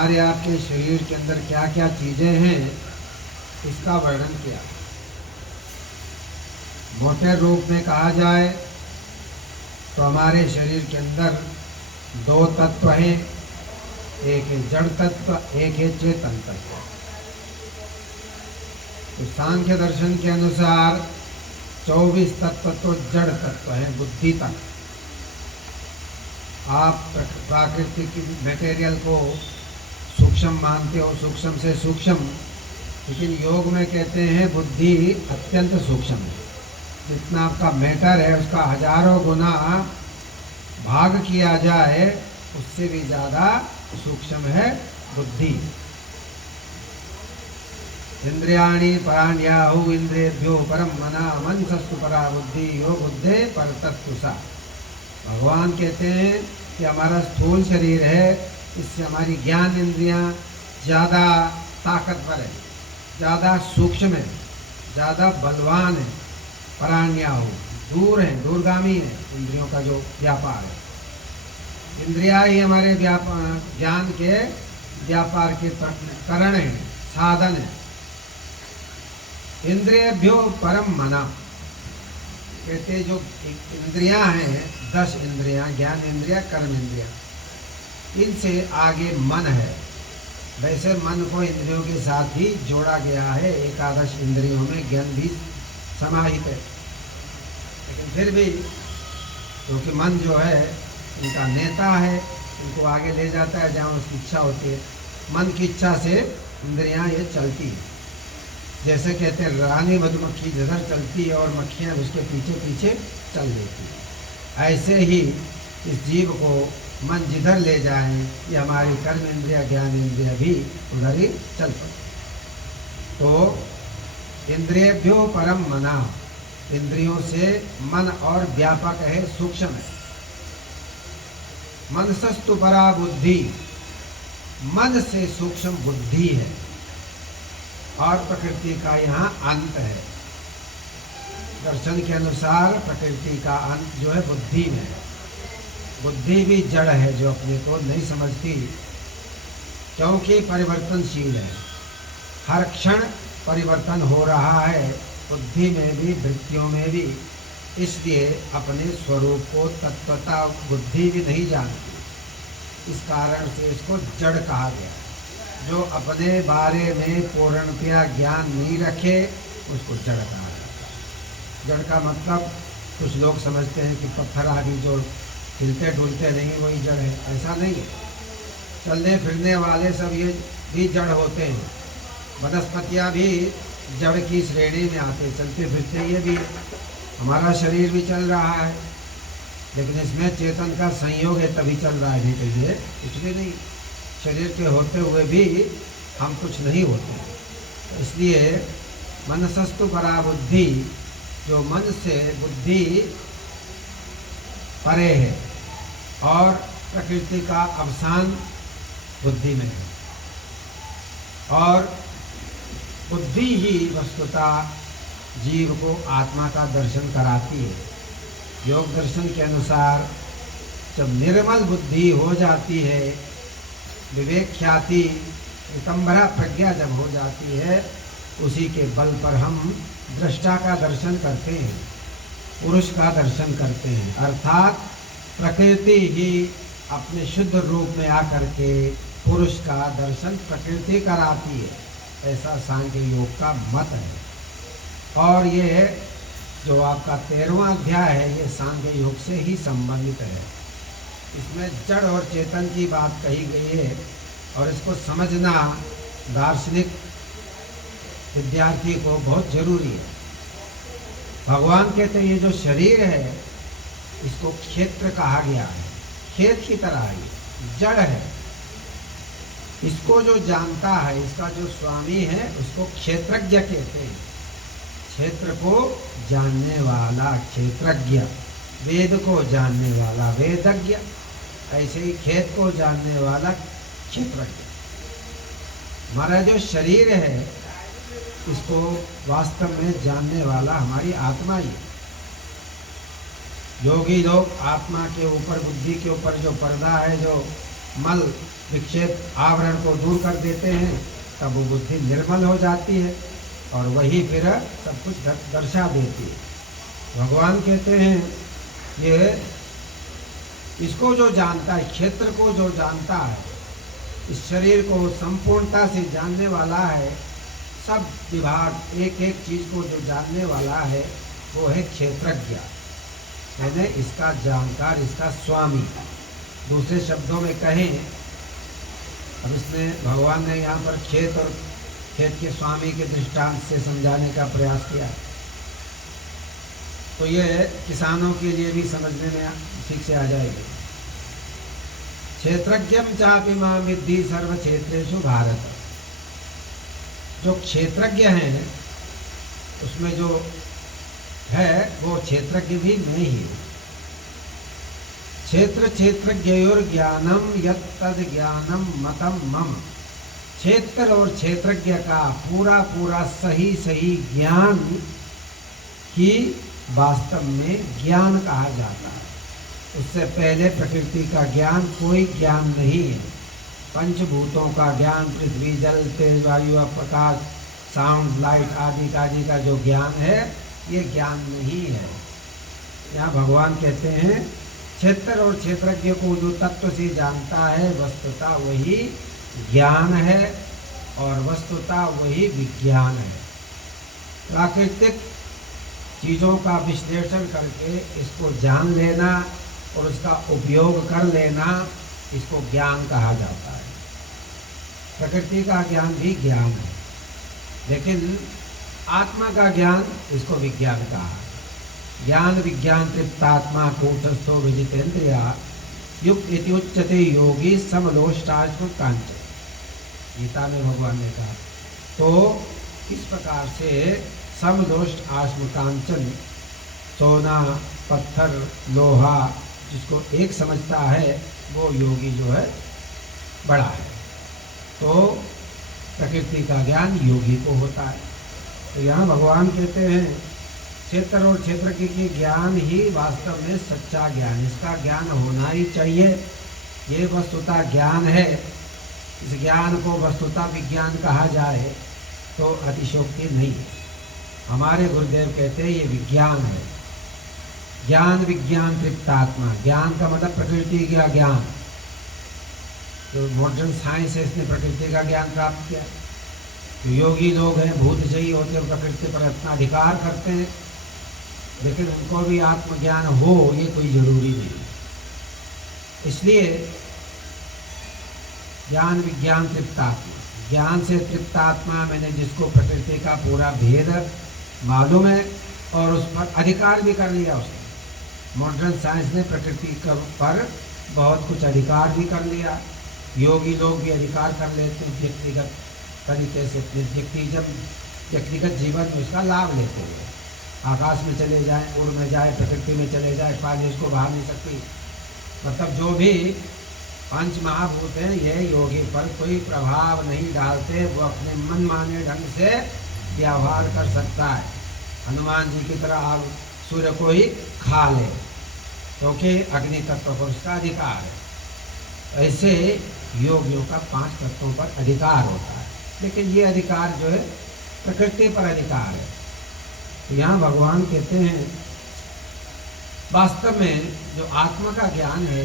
हमारे आपके शरीर के अंदर क्या क्या चीज़ें हैं इसका वर्णन किया। मोटे रूप में कहा जाए तो हमारे शरीर के अंदर दो तत्व हैं, एक है जड़ तत्व, एक है चेतन तत्व। तो सांख्य दर्शन के अनुसार 24 तत्व तो जड़ तत्व है, बुद्धि तक। आप प्राकृतिक मटेरियल को सूक्ष्म मानते हो, सूक्ष्म से सूक्ष्म, लेकिन योग में कहते हैं बुद्धि अत्यंत सूक्ष्म है। जितना आपका मैटर है उसका हजारों गुना भाग किया जाए उससे भी ज़्यादा सूक्ष्म है बुद्धि। इंद्रियाणि पराण्याहु इंद्रियेभ्यो परम मना मनसस्तु परा बुद्धि यो बुद्धे परतस्तु सा। भगवान कहते हैं कि हमारा स्थूल शरीर है, इससे हमारी ज्ञान इंद्रियां ज़्यादा ताकतवर है, ज़्यादा सूक्ष्म है, ज़्यादा बलवान है। पराण्याहु दूर है, दूरगामी है इंद्रियों का जो व्यापार है। इंद्रिया ही हमारे ज्ञान के व्यापार के करण है, साधन है। इंद्रियेभ्यो परम मना कहते जो इंद्रियां हैं, 10 इंद्रियां, ज्ञान इंद्रिया, कर्म इंद्रिया, इनसे आगे मन है। वैसे मन को इंद्रियों के साथ ही जोड़ा गया है, एकादश इंद्रियों में ज्ञान भी समाहित है। लेकिन फिर भी क्योंकि मन जो है इनका नेता है, इनको आगे ले जाता है जहाँ उसकी इच्छा होती है। मन की इच्छा से इंद्रियां ये चलती है। जैसे कहते हैं रानी मधुमक्खी जिधर चलती है और मक्खियाँ उसके पीछे पीछे चल देती है, ऐसे ही इस जीव को मन जिधर ले जाए ये हमारी कर्म इंद्रिया ज्ञान इंद्रिया भी उधर ही चल पड़े। तो इंद्रियभ्यो परम मना, इंद्रियों से मन और व्यापक है, सूक्ष्म है। मनसस्तु परा बुद्धि, मन से सूक्ष्म बुद्धि है और प्रकृति का यहाँ अंत है। दर्शन के अनुसार प्रकृति का अंत जो है बुद्धि में है। बुद्धि भी जड़ है जो अपने को नहीं समझती, क्योंकि परिवर्तनशील है, हर क्षण परिवर्तन हो रहा है बुद्धि में भी वृत्तियों में भी। इसलिए अपने स्वरूप को तत्वता बुद्धि भी नहीं जानती, इस कारण से इसको जड़ कहा गया। जो अपने बारे में पूर्णतया ज्ञान नहीं रखे उसको जड़ कहा जाता है। जड़ का मतलब कुछ लोग समझते हैं कि पत्थर आदि जो हिलते डुलते नहीं वही जड़ है, ऐसा नहीं है। चलने फिरने वाले सब ये भी जड़ होते हैं। वनस्पतियाँ भी जड़ की श्रेणी में आते, चलते फिरते ये भी। हमारा शरीर भी चल रहा है, लेकिन इसमें चेतन का संयोग है तभी चल रहा है, नहीं तो ये कुछ भी नहीं। शरीर के होते हुए भी हम कुछ नहीं होते। तो इसलिए मनसस्तु परा बुद्धि, जो मन से बुद्धि परे है और प्रकृति का अवसान बुद्धि में है। और बुद्धि ही वस्तुतः जीव को आत्मा का दर्शन कराती है। योग दर्शन के अनुसार जब निर्मल बुद्धि हो जाती है, विवेक ख्याति नितंबरा प्रज्ञा जब हो जाती है, उसी के बल पर हम दृष्टा का दर्शन करते हैं, पुरुष का दर्शन करते हैं। अर्थात प्रकृति ही अपने शुद्ध रूप में आकर के पुरुष का दर्शन प्रकृति कराती है, ऐसा सांख्य योग का मत है। और ये जो आपका 13वां अध्याय है ये सांख्य योग से ही संबंधित है। इसमें जड़ और चेतन की बात कही गई है और इसको समझना दार्शनिक विद्यार्थी को बहुत जरूरी है। भगवान कहते हैं ये जो शरीर है इसको क्षेत्र कहा गया है, खेत की तरह है, जड़ है। इसको जो जानता है, इसका जो स्वामी है उसको क्षेत्रज्ञ कहते हैं। क्षेत्र को जानने वाला क्षेत्रज्ञ, वेद को जानने वाला वेदज्ञ, ऐसे ही खेत को जानने वाला क्षेत्रज्ञ। हमारा जो शरीर है इसको वास्तव में जानने वाला हमारी आत्मा ही है। योगी लोग आत्मा के ऊपर, बुद्धि के ऊपर जो पर्दा है, जो मल विक्षेप आवरण को दूर कर देते हैं, तब वो बुद्धि निर्मल हो जाती है और वही फिर सब कुछ दर्शा देती है। भगवान कहते हैं ये इसको जो जानता है, क्षेत्र को जो जानता है, इस शरीर को संपूर्णता से जानने वाला है, सब विभाग एक एक चीज को जो जानने वाला है वो है क्षेत्रज्ञ, यानी इसका जानकार, इसका स्वामी। दूसरे शब्दों में कहें, अब इसमें भगवान ने यहाँ पर खेत और खेत के स्वामी के दृष्टांत से समझाने का प्रयास किया, तो ये किसानों के लिए भी समझने में ठीक से आ जाएगी। क्षेत्रज्ञम चापि मां विद्धि सर्व क्षेत्रेषु भारत। जो क्षेत्रज्ञ हैं उसमें जो है वो क्षेत्रज्ञ भी मैं ही हूँ। क्षेत्र क्षेत्रज्ञयोर ज्ञानम यत् तद ज्ञानम मतम मम। क्षेत्र और क्षेत्रज्ञ का पूरा पूरा सही सही ज्ञान ही वास्तव में ज्ञान कहा जाता है। उससे पहले प्रकृति का ज्ञान कोई ज्ञान नहीं है। पंचभूतों का ज्ञान, पृथ्वी, जल, तेज, वायु, प्रकाश, साउंड, लाइट आदि का जो ज्ञान है ये ज्ञान नहीं है। यहाँ भगवान कहते हैं क्षेत्र और क्षेत्रज्ञ को जो तत्व से जानता है वस्तुतः वही ज्ञान है और वस्तुतः वही विज्ञान है। प्राकृतिक चीज़ों का विश्लेषण करके इसको जान लेना और उसका उपयोग कर लेना, इसको ज्ञान कहा जाता है। प्रकृति का ज्ञान भी ज्ञान है, लेकिन आत्मा का ज्ञान, इसको विज्ञान कहा है। ज्ञान विज्ञान तृप्तात्मा कूटस्थो विजितेन्द्रिया युक्त इति उच्यते योगी समलोष्टाश्म कांच। गीता में भगवान ने कहा। तो इस प्रकार से समलोष्ट आश्म कांचन, सोना, पत्थर, लोहा, जिसको एक समझता है वो योगी जो है बड़ा है। तो प्रकृति का ज्ञान योगी को होता है। तो यहाँ भगवान कहते हैं क्षेत्र और क्षेत्रज्ञ के ज्ञान ही वास्तव में सच्चा ज्ञान, इसका ज्ञान होना ही चाहिए। ये वस्तुतः ज्ञान है। इस ज्ञान को वस्तुतः विज्ञान कहा जाए तो अतिशयोक्ति नहीं है। हमारे गुरुदेव कहते हैं ये विज्ञान है। ज्ञान विज्ञान तृप्तात्मा। ज्ञान का मतलब प्रकृति का ज्ञान। जो मॉडर्न साइंस है इसने प्रकृति का ज्ञान प्राप्त किया। जो योगी लोग हैं, भूत जयी होते हैं, प्रकृति पर अपना अधिकार करते हैं, लेकिन उनको भी आत्मज्ञान हो ये कोई जरूरी नहीं। इसलिए ज्ञान विज्ञान तृप्तात्मा, ज्ञान से तृप्तात्मा, मैंने जिसको प्रकृति का पूरा भेद मालूम है और उस पर अधिकार भी कर लिया उसने। मॉडर्न साइंस ने प्रकृति पर बहुत कुछ अधिकार भी कर लिया। योगी लोग भी अधिकार कर लेते हैं व्यक्तिगत तरीके से, व्यक्तिगत जीवन में उसका लाभ लेते हुए। आकाश में चले जाएं, उड़ में जाए, प्रकृति में चले जाए, पानी उसको बाहर नहीं सकती। मतलब जो भी पंच महाभूत हैं ये योगी पर कोई प्रभाव नहीं डालते। वो अपने मन माने ढंग से व्यवहार कर सकता है। हनुमान जी की तरह आग सूर्य को ही खा ले, क्योंकि अग्नि तत्व पर उसका अधिकार है। ऐसे योगियों का 5 तत्वों पर अधिकार होता है, लेकिन ये अधिकार जो है प्रकृति पर अधिकार है। तो यहाँ भगवान कहते हैं वास्तव में जो आत्मा का ज्ञान है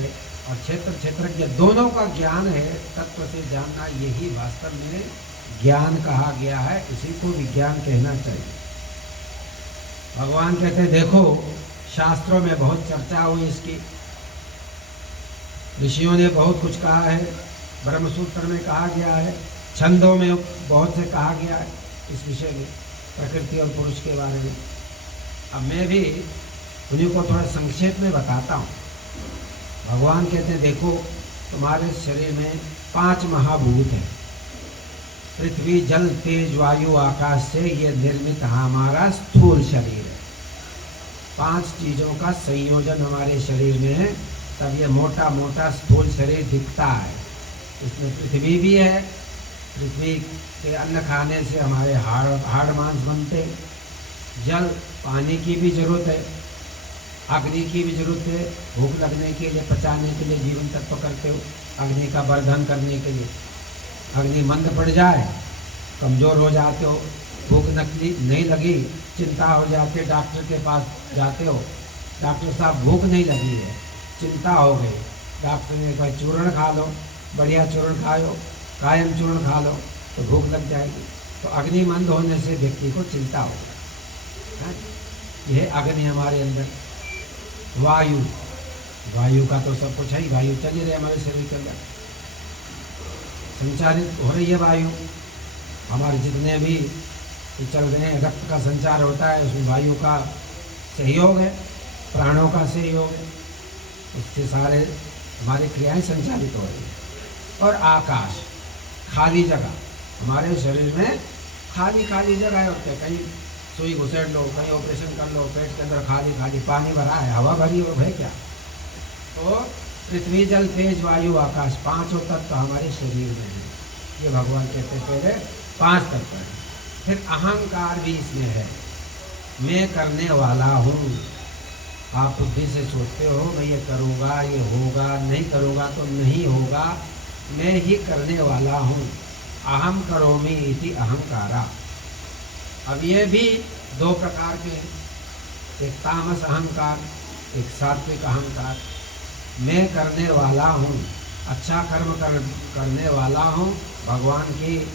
और क्षेत्र क्षेत्रज्ञ दोनों का ज्ञान है, तत्व से जानना, यही वास्तव में ज्ञान कहा गया है। इसी को विज्ञान कहना चाहिए। भगवान कहते हैं देखो शास्त्रों में बहुत चर्चा हुई इसकी, ऋषियों ने बहुत कुछ कहा है, ब्रह्मसूत्र में कहा गया है, छंदों में बहुत से कहा गया है इस विषय में, प्रकृति और पुरुष के बारे में। अब मैं भी उन्हीं को थोड़ा संक्षेप में बताता हूँ। भगवान कहते हैं देखो तुम्हारे शरीर में 5 महाभूत हैं, पृथ्वी, जल, तेज, वायु, आकाश से ये निर्मित हमारा स्थूल शरीर है। 5 चीज़ों का संयोजन हमारे शरीर में है, तब ये मोटा मोटा स्थूल शरीर दिखता है। इसमें पृथ्वी भी है, पृथ्वी के अन्न खाने से हमारे हाड़ मांस बनते। जल, पानी की भी जरूरत है, अग्नि की भी जरूरत है, भूख लगने के लिए, पचाने के लिए जीवन तत्व करते हो। अग्नि का वर्धन करने के लिए। अग्नि मंद पड़ जाए, कमज़ोर हो जाते हो, भूख नहीं लगी, चिंता हो जाती है, डॉक्टर के पास जाते हो, डॉक्टर साहब भूख नहीं लगी है, चिंता हो गई, डॉक्टर ने कहा चूर्ण खा लो, बढ़िया चूर्ण खाओ, कायम चूर्ण खा लो तो भूख लग जाएगी। तो अग्नि मंद होने से व्यक्ति को चिंता हो गई। यह अग्नि हमारे अंदर। वायु, वायु का तो सब कुछ है ही, वायु चल ही रही हमारे शरीर के अंदर, संचारित हो रही है वायु। हमारे जितने भी चल रहे हैं, रक्त का संचार होता है, उसमें वायु का सहयोग है, प्राणों का सहयोग है, उससे सारे हमारी क्रियाएं संचालित हो रही हैं। और आकाश, खाली जगह, हमारे शरीर में खाली खाली जगह होती है, कहीं सुई घुसेड़ लो, कहीं ऑपरेशन कर लो, पेट के अंदर खाली खाली पानी भरा है, हवा भरी हो है क्या? तो पृथ्वी जल तेज वायु आकाश, पांचों तत्व हमारे शरीर में है। ये भगवान कहते पहले 5 तत्व है। फिर अहंकार भी इसमें है, मैं करने वाला हूँ। आप बुद्धि से सोचते हो मैं ये करूँगा, ये होगा, नहीं करूँगा तो नहीं होगा, मैं ही करने वाला हूँ। अहम करोमि इति अहंकारा। अब ये भी 2 प्रकार के हैं, एक तामस अहंकार, एक सात्विक अहंकार। मैं करने वाला हूँ, अच्छा कर्म करने वाला हूँ, भगवान की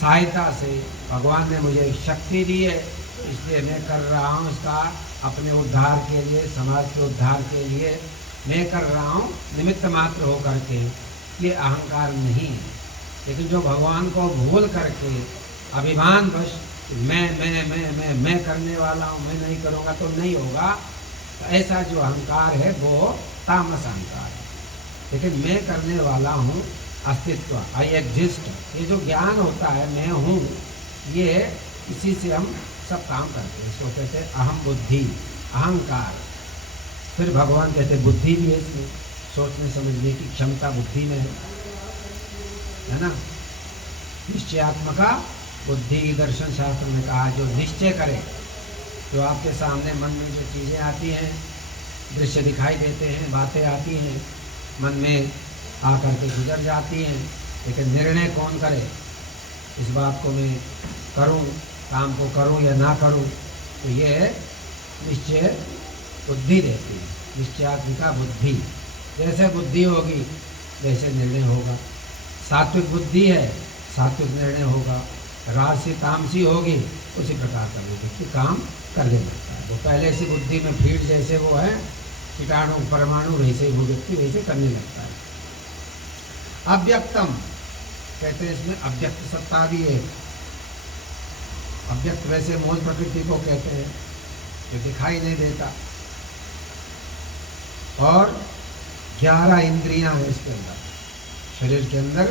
सहायता से, भगवान ने मुझे शक्ति दी है इसलिए मैं कर रहा हूँ, इसका अपने उद्धार के लिए, समाज के उद्धार के लिए मैं कर रहा हूँ, निमित्त मात्र हो करके। ये अहंकार नहीं है। लेकिन जो भगवान को भूल करके अभिमान बस मैं करने वाला हूँ, मैं नहीं करूँगा तो नहीं होगा, तो ऐसा जो अहंकार है वो तामस अहंकार है। लेकिन मैं करने वाला हूँ, अस्तित्व, आई एग्जिस्ट, ये जो ज्ञान होता है मैं हूँ, ये इसी से हम सब काम करते हैं। इसको कहते हैं अहम बुद्धि, अहंकार। फिर भगवान कहते हैं बुद्धि भी है इसमें, सोचने समझने की क्षमता बुद्धि में है ना। निश्चयात्मका बुद्धि, दर्शन शास्त्र में कहा जो निश्चय करे, जो आपके सामने मन में जो चीज़ें आती हैं, दृश्य दिखाई देते हैं, बातें आती हैं, मन में आकर के गुजर जाती हैं, लेकिन निर्णय कौन करे, इस बात को मैं करूं, काम को करूं या ना करूं, तो ये निश्चय बुद्धि रहती है। निश्चयात्मिका बुद्धि, जैसे बुद्धि होगी वैसे निर्णय होगा। सात्विक बुद्धि है, सात्विक निर्णय होगा। राजसी तामसी होगी, उसी प्रकार का वो व्यक्ति काम करने लगता है। वो पहले से बुद्धि में फीड जैसे वो है, कीटाणु परमाणु, वैसे वो व्यक्ति वैसे करने लगता है। अव्यक्तम कहते हैं, इसमें अव्यक्त सत्ता भी है। अव्यक्त वैसे मूल प्रकृति को कहते हैं, जो दिखाई नहीं देता। और 11 इंद्रियां हैं इसके अंदर, शरीर के अंदर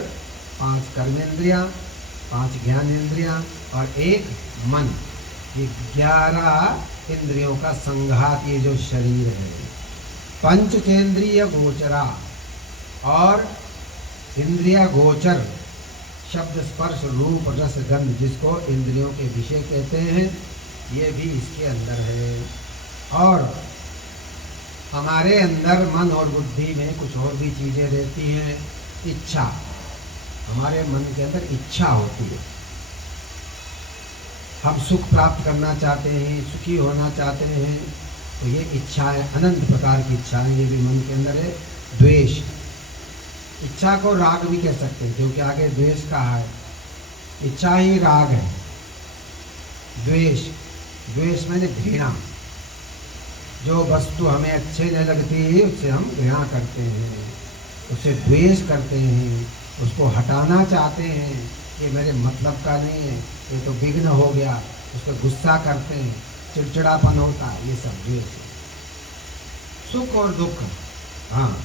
5 कर्मेंद्रियां, 5 ज्ञानेंद्रियां और 1 मन। ये 11 इंद्रियों का संघात ये जो शरीर है। पंचकेंद्रीय गोचरा, और इंद्रिया गोचर, शब्द स्पर्श रूप रस गंध, जिसको इंद्रियों के विषय कहते हैं, ये भी इसके अंदर है। और हमारे अंदर मन और बुद्धि में कुछ और भी चीज़ें रहती हैं। इच्छा, हमारे मन के अंदर इच्छा होती है, हम सुख प्राप्त करना चाहते हैं, सुखी होना चाहते हैं, तो ये इच्छाएं, अनंत प्रकार की इच्छाएं, ये भी मन के अंदर है। द्वेष, इच्छा को राग भी कह सकते हैं, क्योंकि आगे द्वेष कहा है, इच्छा ही राग है। द्वेष, द्वेष मैंने घृणा, जो वस्तु हमें अच्छे नहीं लगती है उससे हम घृणा करते हैं, उससे द्वेष करते हैं, उसको हटाना चाहते हैं, ये मेरे मतलब का नहीं है, ये तो विघ्न हो गया, उस पर गुस्सा करते हैं, चिड़चिड़ापन होता है, ये सब द्वेष है। सुख और दुख, हाँ,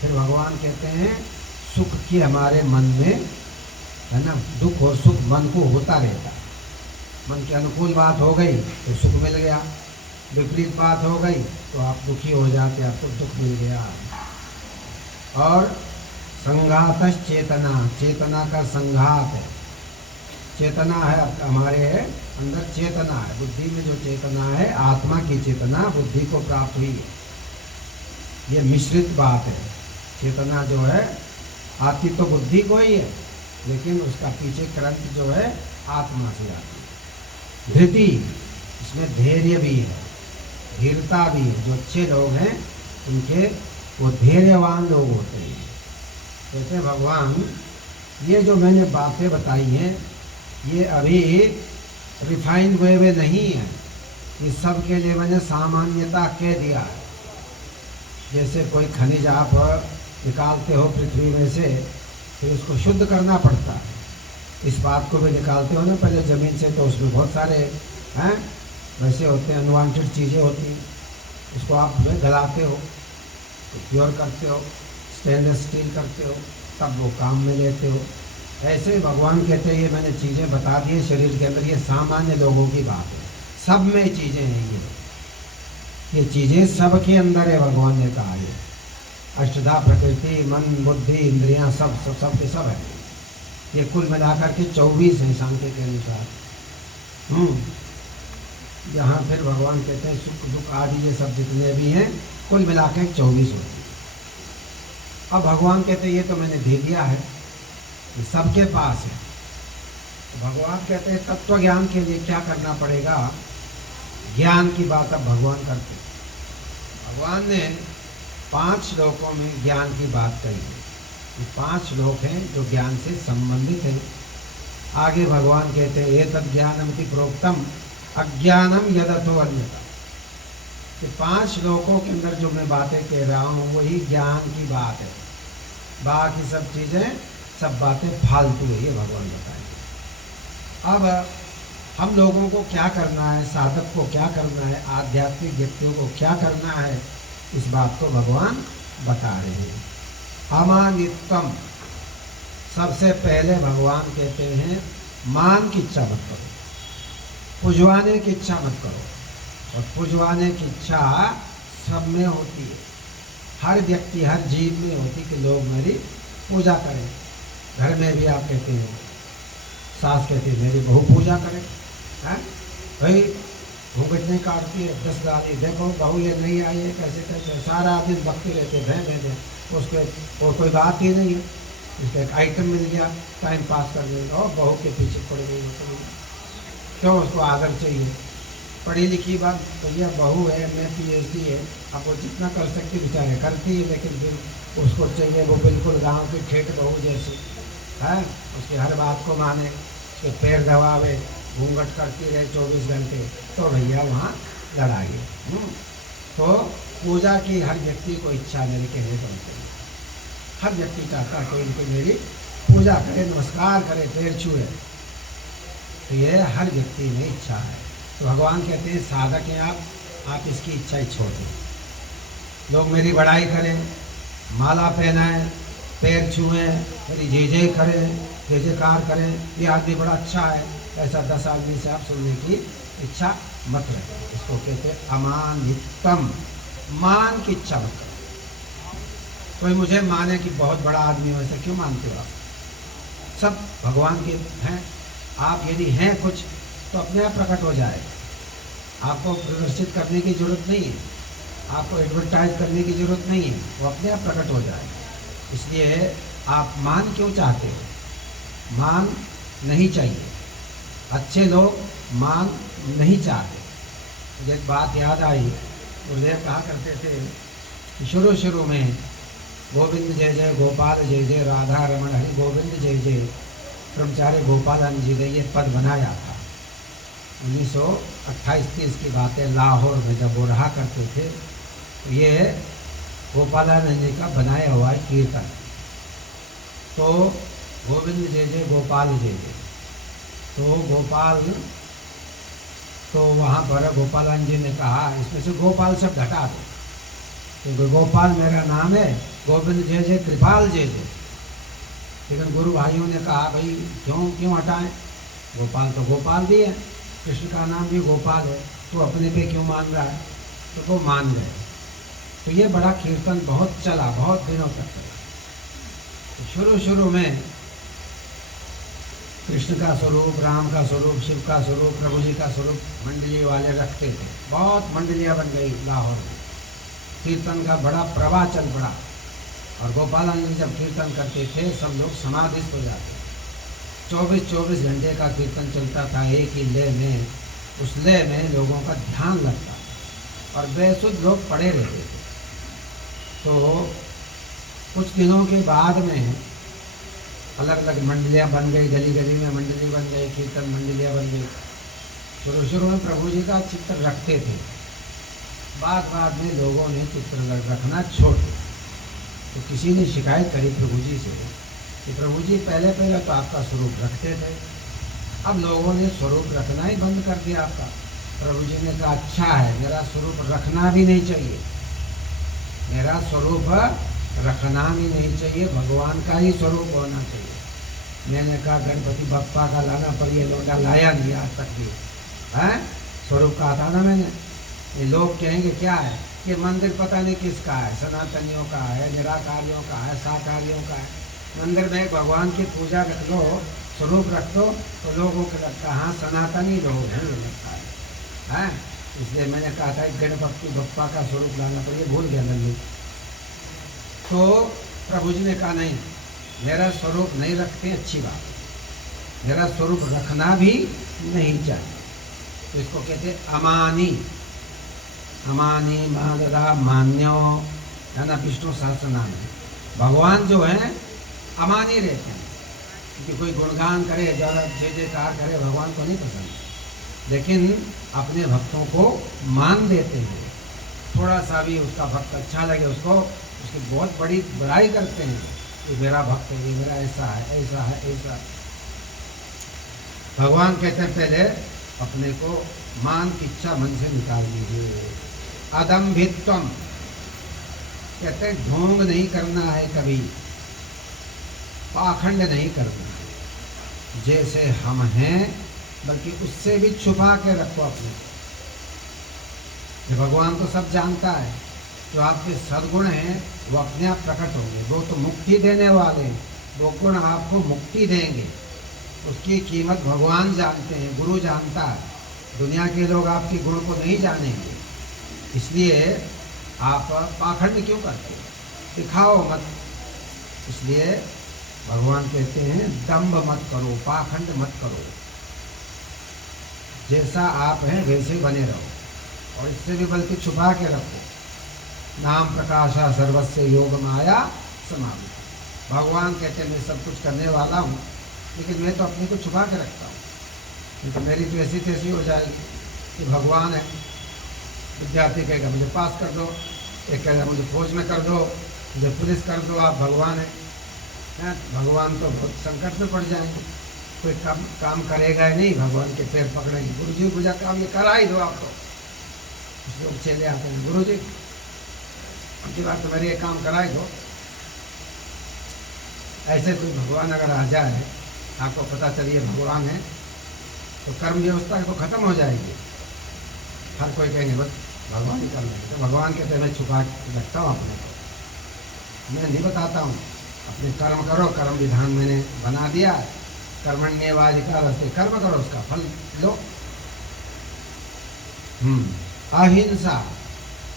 फिर भगवान कहते हैं सुख की हमारे मन में है ना, दुख और सुख मन को होता रहता है। मन के अनुकूल बात हो गई तो सुख मिल गया, विपरीत बात हो गई तो आप दुखी हो जाते, आपको दुख मिल गया। और संघातश चेतना, चेतना का संघात है। चेतना है हमारे अंदर, चेतना है बुद्धि में, जो चेतना है आत्मा की चेतना बुद्धि को प्राप्त हुई है। ये मिश्रित बात है। चेतना जो है आती तो बुद्धि को ही है, लेकिन उसका पीछे करंट जो है आत्मा से आती है। धृति, इसमें धैर्य भी है, धीरता भी है। जो अच्छे लोग हैं उनके वो धैर्यवान लोग होते हैं। कहते हैं भगवान ये जो मैंने बातें बताई हैं ये अभी रिफाइंड वे में नहीं है, ये सब के लिए मैंने सामान्यता कह दिया है। जैसे कोई खनिज आप निकालते हो पृथ्वी में से, फिर उसको शुद्ध करना पड़ता है। इस बात को भी निकालते हो ना पहले ज़मीन से, तो उसमें बहुत सारे हैं वैसे होते हैं, अनवांटेड चीज़ें होती हैं, उसको आप गलाते हो तो प्योर करते हो, स्टेनलेस स्टील करते हो, तब वो काम में लेते हो। ऐसे ही भगवान कहते हैं ये मैंने चीज़ें बता दी हैं शरीर के अंदर, ये सामान्य लोगों की बात है, सब में चीज़ें हैं, ये चीज़ें सबके अंदर है। भगवान ने कहा ये अष्टधा प्रकृति, मन, बुद्धि, इंद्रियां सब सब सब के सब है। ये कुल मिलाकर के 24 हैं सांख्य के अनुसार। यहाँ फिर भगवान कहते हैं सुख दुख आदि ये सब जितने भी हैं कुल मिलाकर 24 होते हैं। अब भगवान कहते हैं ये तो मैंने दे दिया है, ये सबके पास है। तो भगवान कहते हैं तत्व ज्ञान के लिए क्या करना पड़ेगा, ज्ञान की बात अब भगवान करते हैं। भगवान ने 5 श्लोकों में ज्ञान की बात कही है। ये 5 श्लोक हैं जो ज्ञान से संबंधित हैं। आगे भगवान कहते हैं एतद् ज्ञानमिति प्रोक्तम अज्ञानम यदतो अन्यथा। ये 5 श्लोकों के अंदर जो मैं बातें कह रहा हूँ वही ज्ञान की बात है, बाकी सब चीज़ें सब बातें फालतू है, ये भगवान बताएंगे। अब हम लोगों को क्या करना है, साधक को क्या करना है, आध्यात्मिक व्यक्तियों को क्या करना है, इस बात को भगवान बता रहे हैं। अमानित्वम, सबसे पहले भगवान कहते हैं मान की इच्छा मत करो, पुजवाने की इच्छा मत करो। और पुजवाने की इच्छा सब में होती है, हर व्यक्ति हर जीव में होती कि लोग मेरी पूजा करें। घर में भी आप कहते हो, सास कहती है मेरी बहू पूजा करे, हैं भाई घूंघट नहीं काटती है, 10 गाली, देखो बहू ये नहीं आई है, कैसे कैसे सारा दिन बकते रहते भैं उसके और कोई बात ही नहीं है, उसका एक आइटम मिल गया टाइम पास कर देगा और बहू के पीछे पड़ गई होती, क्यों उसको आदर चाहिए। पढ़ी लिखी बात तो यह बहू है, मैं PhD है, अब वो जितना कर सकती बेचारे करती है, लेकिन फिर उसको चाहिए वो बिल्कुल गाँव की ठेठ बहू जैसी है, उसकी हर बात को माने, उसके पैर दबावे, घूंघट करती रहे 24 घंटे, तो भैया वहाँ लड़ाई है। तो पूजा की हर व्यक्ति को इच्छा मेरे कहने को चाहिए, हर व्यक्ति चाहता है कि इनको मेरी पूजा करे, नमस्कार करे, पैर छुए, तो ये हर व्यक्ति में इच्छा है। तो भगवान कहते हैं साधक हैं आप इसकी इच्छा ही छोड़ दें। लोग मेरी बड़ाई करें, माला पहनाएं, पैर छुएं, मेरी जय जय करें, जय जयकार करें, ये आदमी बड़ा अच्छा है, ऐसा 10 आदमी से आप सुनने की इच्छा मत रखें। इसको कहते हैं अमानित्वम, मान की इच्छा मत करो। कोई मुझे माने कि बहुत बड़ा आदमी हो, ऐसा क्यों मानते हो आप? सब भगवान के हैं, आप यदि हैं कुछ तो अपने आप प्रकट हो जाए, आपको प्रदर्शित करने की जरूरत नहीं है, आपको एडवर्टाइज करने की जरूरत नहीं है, वो अपने आप प्रकट हो जाए। इसलिए आप मान क्यों चाहते हो? मान नहीं चाहिए, अच्छे लोग मान नहीं चाहते। मुझे एक बात याद आई, गुरुदेव कहा करते थे कि शुरू में गोविंद जय जय गोपाल जय जय राधा रमण हरि गोविंद जय जय ब्रह्मचारी गोपालानंद जी ने ये पद बनाया था। 1928-30 की बात है, लाहौर में जब वो रहा करते थे, तो ये गोपालानंद जी का बनाया हुआ है कीर्तन। तो गोविंद जय जय गोपाल जय जय, तो गोपाल, तो वहाँ पर गोपालानंद जी ने कहा इसमें से गोपाल शब्द हटा दो, क्योंकि गोपाल मेरा नाम है, गोविंद जय जय कृपाल जय जय। लेकिन गुरु भाइयों ने कहा भाई क्यों हटाएं, गोपाल तो गोपाल भी है, कृष्ण का नाम भी गोपाल है, तो अपने पे क्यों मान रहा है? तो वो मान गए। तो ये बड़ा कीर्तन बहुत चला, बहुत दिनों तक चला। तो शुरू में कृष्ण का स्वरूप, राम का स्वरूप, शिव का स्वरूप, प्रभु जी का स्वरूप मंडली वाले रखते थे, बहुत मंडलियाँ बन गई लाहौर में, कीर्तन का बड़ा प्रवाह चल पड़ा। और गोपालानंद जी जब कीर्तन करते थे सब लोग समाधिस्थ हो जाते। 24 घंटे का कीर्तन चलता था एक ही लय में। उस लय में लोगों का ध्यान लगता था और बेसुध लोग पड़े रहते थे। तो कुछ दिनों के बाद में अलग अलग मंडलियाँ बन गई, गली गली में मंडली बन गई, कीर्तन मंडलियाँ बन गई। शुरू में प्रभु जी का चित्र रखते थे, बाद में लोगों ने चित्र रखना छोड़ दिया। तो किसी ने शिकायत करी प्रभु जी से कि प्रभु जी पहले तो आपका स्वरूप रखते थे, अब लोगों ने स्वरूप रखना ही बंद कर दिया आपका। प्रभु जी ने कहा अच्छा है, मेरा स्वरूप रखना भी नहीं चाहिए, मेरा स्वरूप रखना भी नहीं चाहिए, भगवान का ही स्वरूप होना चाहिए। मैंने कहा गणपति बप्पा का लाना पर ये लौटा लाया नहीं आज तक भी है। स्वरूप कहा था ना मैंने। ये लोग कहेंगे क्या है, ये मंदिर पता नहीं किसका है, सनातनियों का है, निराकारियों का है, साकारियों का है। मंदिर में भगवान की पूजा रख लो, स्वरूप रख दो, तो लोगों को लगता है हाँ सनातनी लोग हैं ये लगता है। इसलिए मैंने कहा था गणपति बप्पा का स्वरूप लाना पड़ेगा, भूल गया लल्लू। तो प्रभु जी ने कहा नहीं, मेरा स्वरूप नहीं रखते अच्छी बात, मेरा स्वरूप रखना भी नहीं चाहिए। तो इसको कहते अमानी। अमानी मादरा मान्यो है ना, विष्णु सहस्त्र नाम है। भगवान जो है अमानी रहते हैं, क्योंकि कोई गुणगान करे, जय जयकार करे, भगवान को नहीं पसंद। लेकिन अपने भक्तों को मान देते हैं। थोड़ा सा भी उसका भक्त अच्छा लगे उसको, उसकी बहुत बड़ी बड़ाई करते हैं, ये मेरा भक्त है, ये मेरा ऐसा है, ऐसा है, ऐसा। भगवान कहते हैं पहले अपने को मान की इच्छा मन से निकाल लीजिए। अदम्भित्वम कहते हैं ढोंग नहीं करना है, कभी पाखंड नहीं करना है। जैसे हम हैं बल्कि उससे भी छुपा के रखो अपने। भगवान तो सब जानता है, जो आपके सद्गुण हैं वो अपने आप प्रकट होंगे। वो तो मुक्ति देने वाले, वो गुण आपको मुक्ति देंगे। उसकी कीमत भगवान जानते हैं, गुरु जानता है। दुनिया के लोग आपके गुण को नहीं जानेंगे, इसलिए आप पाखंड क्यों करते हो, दिखाओ मत। इसलिए भगवान कहते हैं दंभ मत करो, पाखंड मत करो, जैसा आप हैं वैसे बने रहो, और इससे भी बल्कि छुपा के रखो। नाम प्रकाशा सर्वस्व योग माया समावृत। भगवान कहते हैं मैं सब कुछ करने वाला हूँ, लेकिन मैं तो अपने को छुपा के रखता हूँ, नहीं तो मेरी तो ऐसी तैसी हो जाएगी कि भगवान है। विद्यार्थी कहेगा मुझे पास कर दो, एक कहेगा मुझे फौज में कर दो, मुझे पुलिस कर दो, आप भगवान है। भगवान तो बहुत संकट में पड़ जाएंगे, कोई काम करेगा ही नहीं, भगवान के पैर पकड़ेंगे। गुरु जी मुझे काम ये करा ही दो आप तो। लोग चले आते हैं गुरु जी आपकी बात तो मेरे ये काम करा ही दो। ऐसे कोई भगवान अगर आ जाए, आपको पता चलिए भगवान है, तो कर्म व्यवस्था तो खत्म हो जाएगी। हर कोई कहेंगे बस भगवान ही कर लेंगे। तो भगवान कहते हैं मैं छुपा के रखता हूँ अपने को, मैं नहीं बताता हूँ। अपने कर्म करो, कर्म विधान मैंने बना दिया, कर्मण्येवाधिकार से कर्म करो, उसका फल लो। अहिंसा,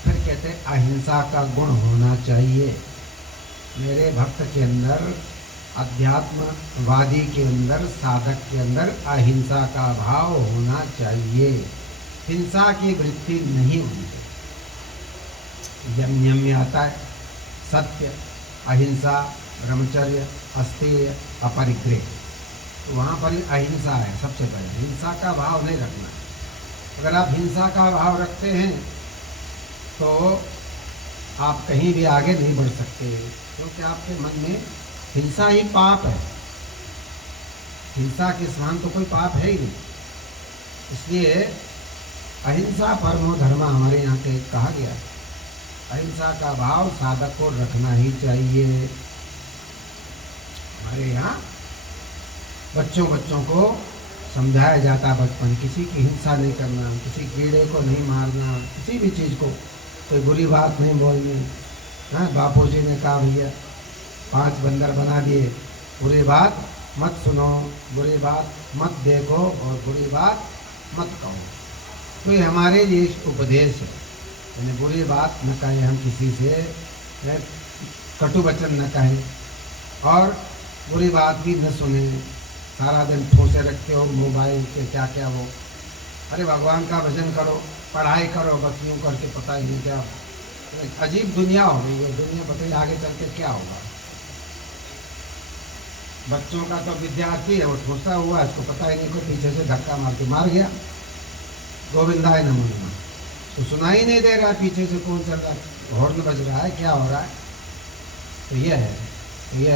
फिर कहते हैं अहिंसा का गुण होना चाहिए मेरे भक्त के अंदर, अध्यात्मवादी के अंदर, साधक के अंदर अहिंसा का भाव होना चाहिए। हिंसा की वृत्ति नहीं होनी चाहिए। जब नियम में आता है सत्य, अहिंसा, ब्रह्मचर्य, अस्तेय, अपरिग्रह, तो वहाँ पर अहिंसा है सबसे पहले। हिंसा का भाव नहीं रखना। अगर आप हिंसा का भाव रखते हैं तो आप कहीं भी आगे नहीं बढ़ सकते, क्योंकि आपके मन में हिंसा ही पाप है। हिंसा के समान तो कोई पाप है ही नहीं। इसलिए अहिंसा परमो धर्म हमारे यहाँ पे कहा गया है। अहिंसा का भाव साधक को रखना ही चाहिए। हमारे यहाँ बच्चों को समझाया जाता है बचपन, किसी की हिंसा नहीं करना, किसी कीड़े को नहीं मारना, किसी भी चीज़ को कोई बुरी बात नहीं बोलनी। हाँ, बापूजी ने कहा भैया 5 बंदर बना दिए, बुरी बात मत सुनो, बुरी बात मत देखो और बुरी बात मत कहो। तो ये हमारे लिए उपदेश है, यानी बुरी बात न कहें हम किसी से, कटु वचन न कहे और बुरी बात भी न सुने। सारा दिन ठोसे रखते हो मोबाइल के क्या क्या वो। अरे भगवान का भजन करो, पढ़ाई करो, बस यूँ करके पता ही नहीं क्या। अजीब दुनिया हो गई है। दुनिया बताइए आगे चल के क्या होगा। बच्चों का तो विद्यार्थी है, वो ठोसा हुआ, इसको पता ही नहीं, को पीछे से धक्का मार के मार गया, गोविंदाय नमो नमः। तो सुनाई नहीं दे रहा है पीछे से कौन चल रहा है, हॉर्न बज रहा है, क्या हो रहा है। तो यह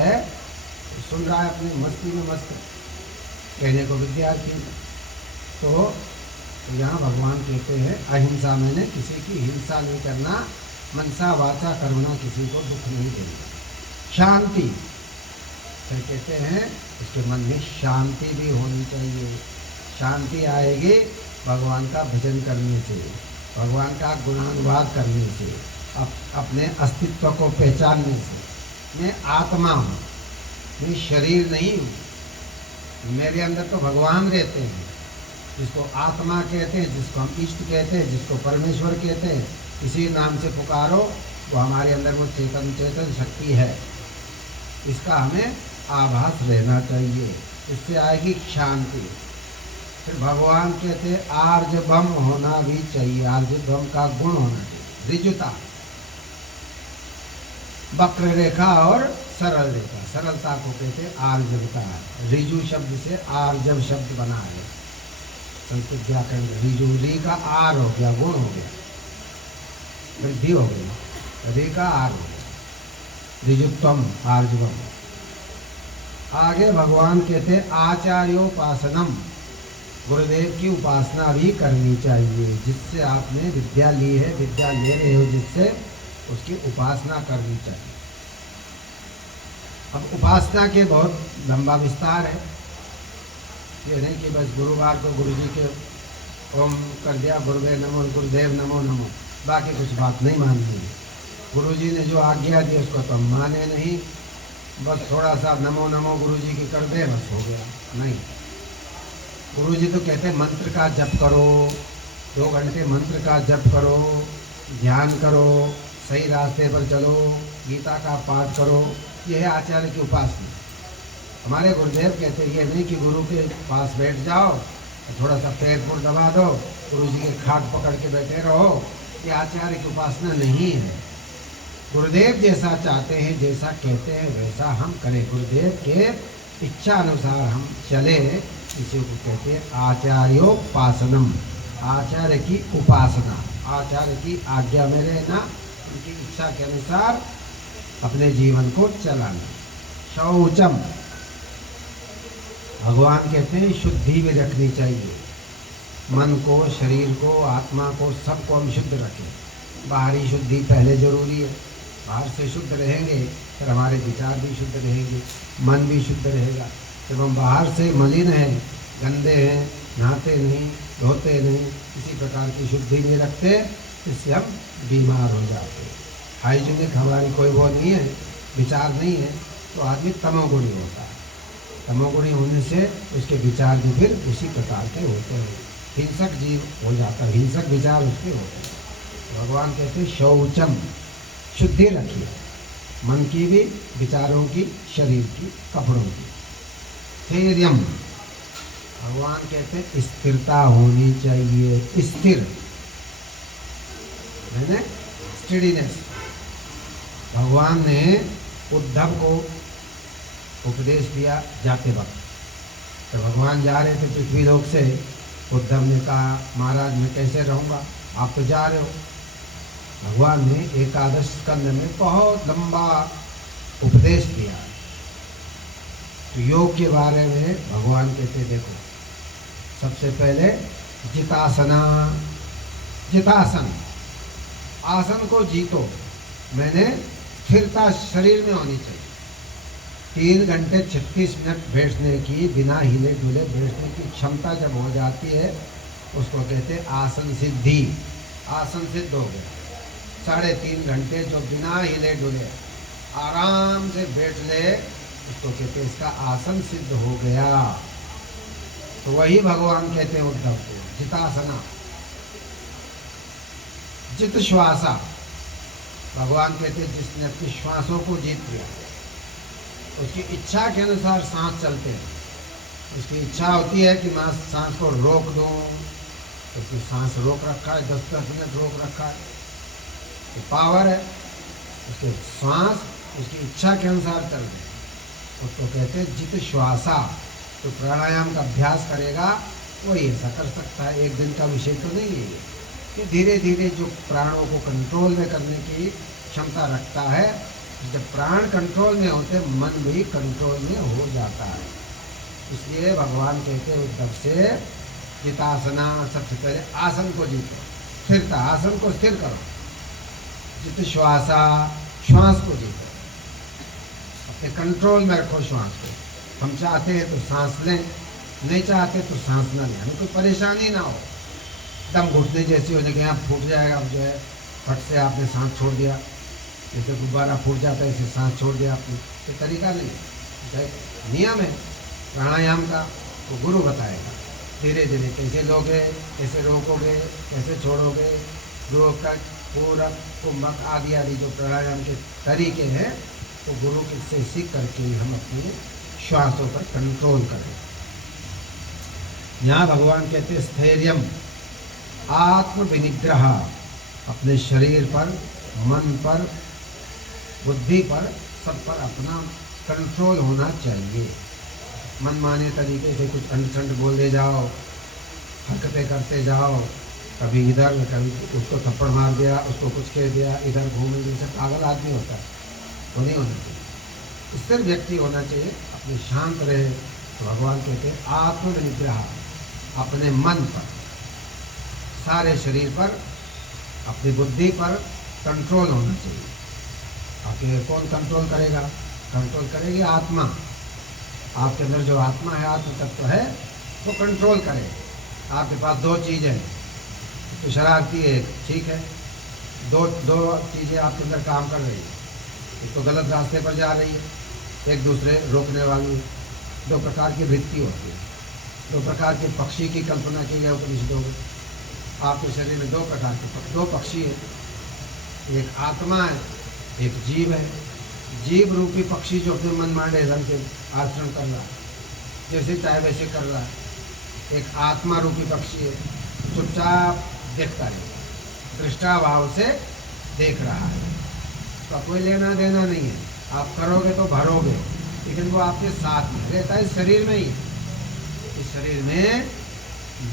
है सुन रहा है अपनी मस्ती में मस्त, कहने को विद्यार्थी। तो यहाँ भगवान कहते हैं अहिंसा, मैंने किसी की हिंसा नहीं करना, मनसा वाचा कर्मणा, किसी को दुख नहीं देना। शांति, फिर कहते हैं उसके मन में शांति भी होनी चाहिए। शांति आएगी भगवान का भजन करने से, भगवान का गुणानुवाद करने से, अपने अस्तित्व को पहचानने से। मैं आत्मा हूँ, मैं शरीर नहीं हूँ, मेरे अंदर तो भगवान रहते हैं, जिसको आत्मा कहते हैं, जिसको हम इष्ट कहते हैं, जिसको परमेश्वर कहते हैं। इसी नाम से पुकारो, वो हमारे अंदर वो चेतन शक्ति है। इसका हमें आभास रहना चाहिए, इससे आएगी शांति। फिर भगवान कहते हैं आर्जवम होना भी चाहिए, आर्जवम का गुण होना चाहिए, ऋजुता, वक्र रेखा और सरल रेखा, सरलता को कहते हैं आर्जवता। ऋजु शब्द से आर्जव शब्द बना है संस्कृत व्याकरण में। ऋजु, री का आर हो गया, गुण हो गया, वृद्धि हो गई, री का आर हो गया, ऋजुत्वम, आर्जवम। आगे भगवान कहते हैं आचार्योपासनम, गुरुदेव की उपासना भी करनी चाहिए। जिससे आपने विद्या ली है, विद्या ले रहे हो जिससे, उसकी उपासना करनी चाहिए। अब उपासना के बहुत लंबा विस्तार है। ये नहीं कि बस गुरुवार को गुरु जी के ओम कर दिया, गुरुदेव नमो, गुरुदेव नमो नमो, बाकी कुछ बात नहीं माननी है। गुरु जी ने जो आज्ञा दी उसको तो हम माने नहीं, बस थोड़ा सा नमो नमो गुरु जी की कर दे, बस हो गया। नहीं, गुरु जी तो कहते हैं मंत्र का जप करो, 2 घंटे मंत्र का जप करो, ध्यान करो, सही रास्ते पर चलो, गीता का पाठ करो। यह है आचार्य की उपासना। हमारे गुरुदेव कहते हैं ये नहीं कि गुरु के पास बैठ जाओ, थोड़ा सा पैर पुर दबा दो, गुरु जी के खाट पकड़ के बैठे रहो। ये आचार्य की उपासना नहीं है। गुरुदेव जैसा चाहते हैं, जैसा कहते हैं वैसा हम करें, गुरुदेव के इच्छा अनुसार हम चले, इसी को कहते हैं आचार्योपासनम, आचार्य की उपासना। आचार्य की आज्ञा में रहना, उनकी इच्छा के अनुसार अपने जीवन को चलाना। शौचम, भगवान कहते हैं शुद्धि भी रखनी चाहिए। मन को, शरीर को, आत्मा को, सबको हम शुद्ध रखें। बाहरी शुद्धि पहले जरूरी है। बाहर से शुद्ध रहेंगे फिर हमारे विचार भी शुद्ध रहेंगे, मन भी शुद्ध रहेगा। जब हम बाहर से मलिन हैं, गंदे हैं, नहाते नहीं, धोते नहीं, किसी प्रकार की शुद्धि नहीं रखते, इससे हम बीमार हो जाते हैं। हाइजीनिक हमारी कोई वो नहीं है, विचार नहीं है, तो आदमी तमोगुणी होता है। तमोगुणी होने से उसके विचार भी फिर उसी प्रकार के होते हैं, हिंसक जीव हो जाता है, हिंसक विचार उसके होते हैं। भगवान कहते हैं शौचम, शुद्धि रखिए, मन की भी, विचारों की, शरीर की, कपड़ों की। स्थैर्यम, भगवान कहते हैं स्थिरता होनी चाहिए। स्थिर मैंने स्टेडीनेस। भगवान ने उद्धव को उपदेश दिया जाते वक्त, तो भगवान जा रहे थे पृथ्वी लोक से। उद्धव ने कहा महाराज मैं कैसे रहूँगा, आप तो जा रहे हो। भगवान ने एकादश स्कंद में बहुत लंबा उपदेश दिया। तो योग के बारे में भगवान कहते देखो, सबसे पहले जितासना, जितासन, आसन को जीतो। मैंने स्थिरता शरीर में होनी चाहिए। 3 घंटे 36 मिनट बैठने की, बिना हिले डुले बैठने की क्षमता जब हो जाती है, उसको कहते हैं आसन सिद्धि। आसन सिद्ध हो गया। 3.5 घंटे जो बिना हिले डुले आराम से बैठ ले, उसको कहते हैं इसका आसन सिद्ध हो गया। तो वही भगवान कहते हैं उद्धव को जितासना। जित श्वासा, भगवान कहते हैं जिसने अपनी श्वासों को जीत लिया, उसकी इच्छा के अनुसार सांस चलते हैं। उसकी इच्छा होती है कि मैं सांस को रोक दूं, तो उसकी सांस रोक रखा है, 10-10 मिनट रोक रखा है। तो पावर है उसके, श्वास उसकी इच्छा के अनुसार चल रहे हैं। उसको कहते हैं जित श्वासा। तो प्राणायाम का अभ्यास करेगा वही ऐसा कर सकता है, एक दिन का विषय तो नहीं है ये। कि धीरे धीरे जो प्राणों को कंट्रोल में करने की क्षमता रखता है, जब प्राण कंट्रोल में होते मन भी कंट्रोल में हो जाता है। इसलिए भगवान कहते हैं उद्धव से जितासना, सबसे पहले आसन को जीतो, स्थिरता, आसन को स्थिर करो। जित श्वासा, श्वास को जीतो, अपने कंट्रोल में रखो श्वास को। हम चाहते हैं तो सांस लें, नहीं चाहते तो सांस ना लें, हमें कोई परेशानी ना हो। दम घुटने जैसी हो जाएगी, आप फूट जाएगा, अब जो है फट से आपने सांस छोड़ दिया, जैसे गुब्बारा फूट जाता है ऐसे सांस छोड़ दिया आपने, तो तरीका नहीं है। नियम है प्राणायाम का, वो गुरु बताएगा। धीरे धीरे कैसे लोगे, कैसे रोकोगे, कैसे छोड़ोगे, रोकक, पूरक, कुंभक आदि आदि जो प्राणायाम के तरीके हैं, तो गुरु से सीख करके ही हम अपने श्वासों पर कंट्रोल करें। यहाँ भगवान कहते हैं स्थैर्यम, आत्म विनिग्रह, अपने शरीर पर, मन पर, बुद्धि पर, सब पर अपना कंट्रोल होना चाहिए। मनमाने तरीके से कुछ अंड बोल दे जाओ, हरकतें करते जाओ, कभी इधर कभी उसको थप्पड़ मार दिया, उसको कुछ कह दिया, इधर घूमने जैसे पागल आदमी होता है, वो नहीं होना चाहिए। स्थिर व्यक्ति होना चाहिए, अपने शांत रहे। तो भगवान कहते हैं आत्म विनिग्रह, अपने मन पर, सारे शरीर पर, अपनी बुद्धि पर कंट्रोल होना चाहिए। आपके कौन कंट्रोल करेगा? कंट्रोल करेगी आत्मा। आपके अंदर जो आत्मा है, आत्म तत्व है, वो कंट्रोल करे। आपके पास दो चीज़ें, तो शरारती है, ठीक है, दो चीज़ें आपके अंदर काम कर रही है। एक तो गलत रास्ते पर जा रही है, एक दूसरे रोकने वाली। दो प्रकार की वृत्ति होती है, दो प्रकार के पक्षी की कल्पना की है उपनिषदों में। आपके शरीर में दो प्रकार के दो पक्षी है, एक आत्मा है, एक जीव है। जीव रूपी पक्षी जो अपने मन मांडे ढंग से आचरण कर रहा है, जैसे चाहे वैसे कर रहा है। एक आत्मा रूपी पक्षी है, चुपचाप देखता है, दृष्टा भाव से देख रहा है, उसका कोई लेना देना नहीं है। आप करोगे तो भरोगे, लेकिन वो आपके साथ में रहता है, शरीर में ही। इस शरीर में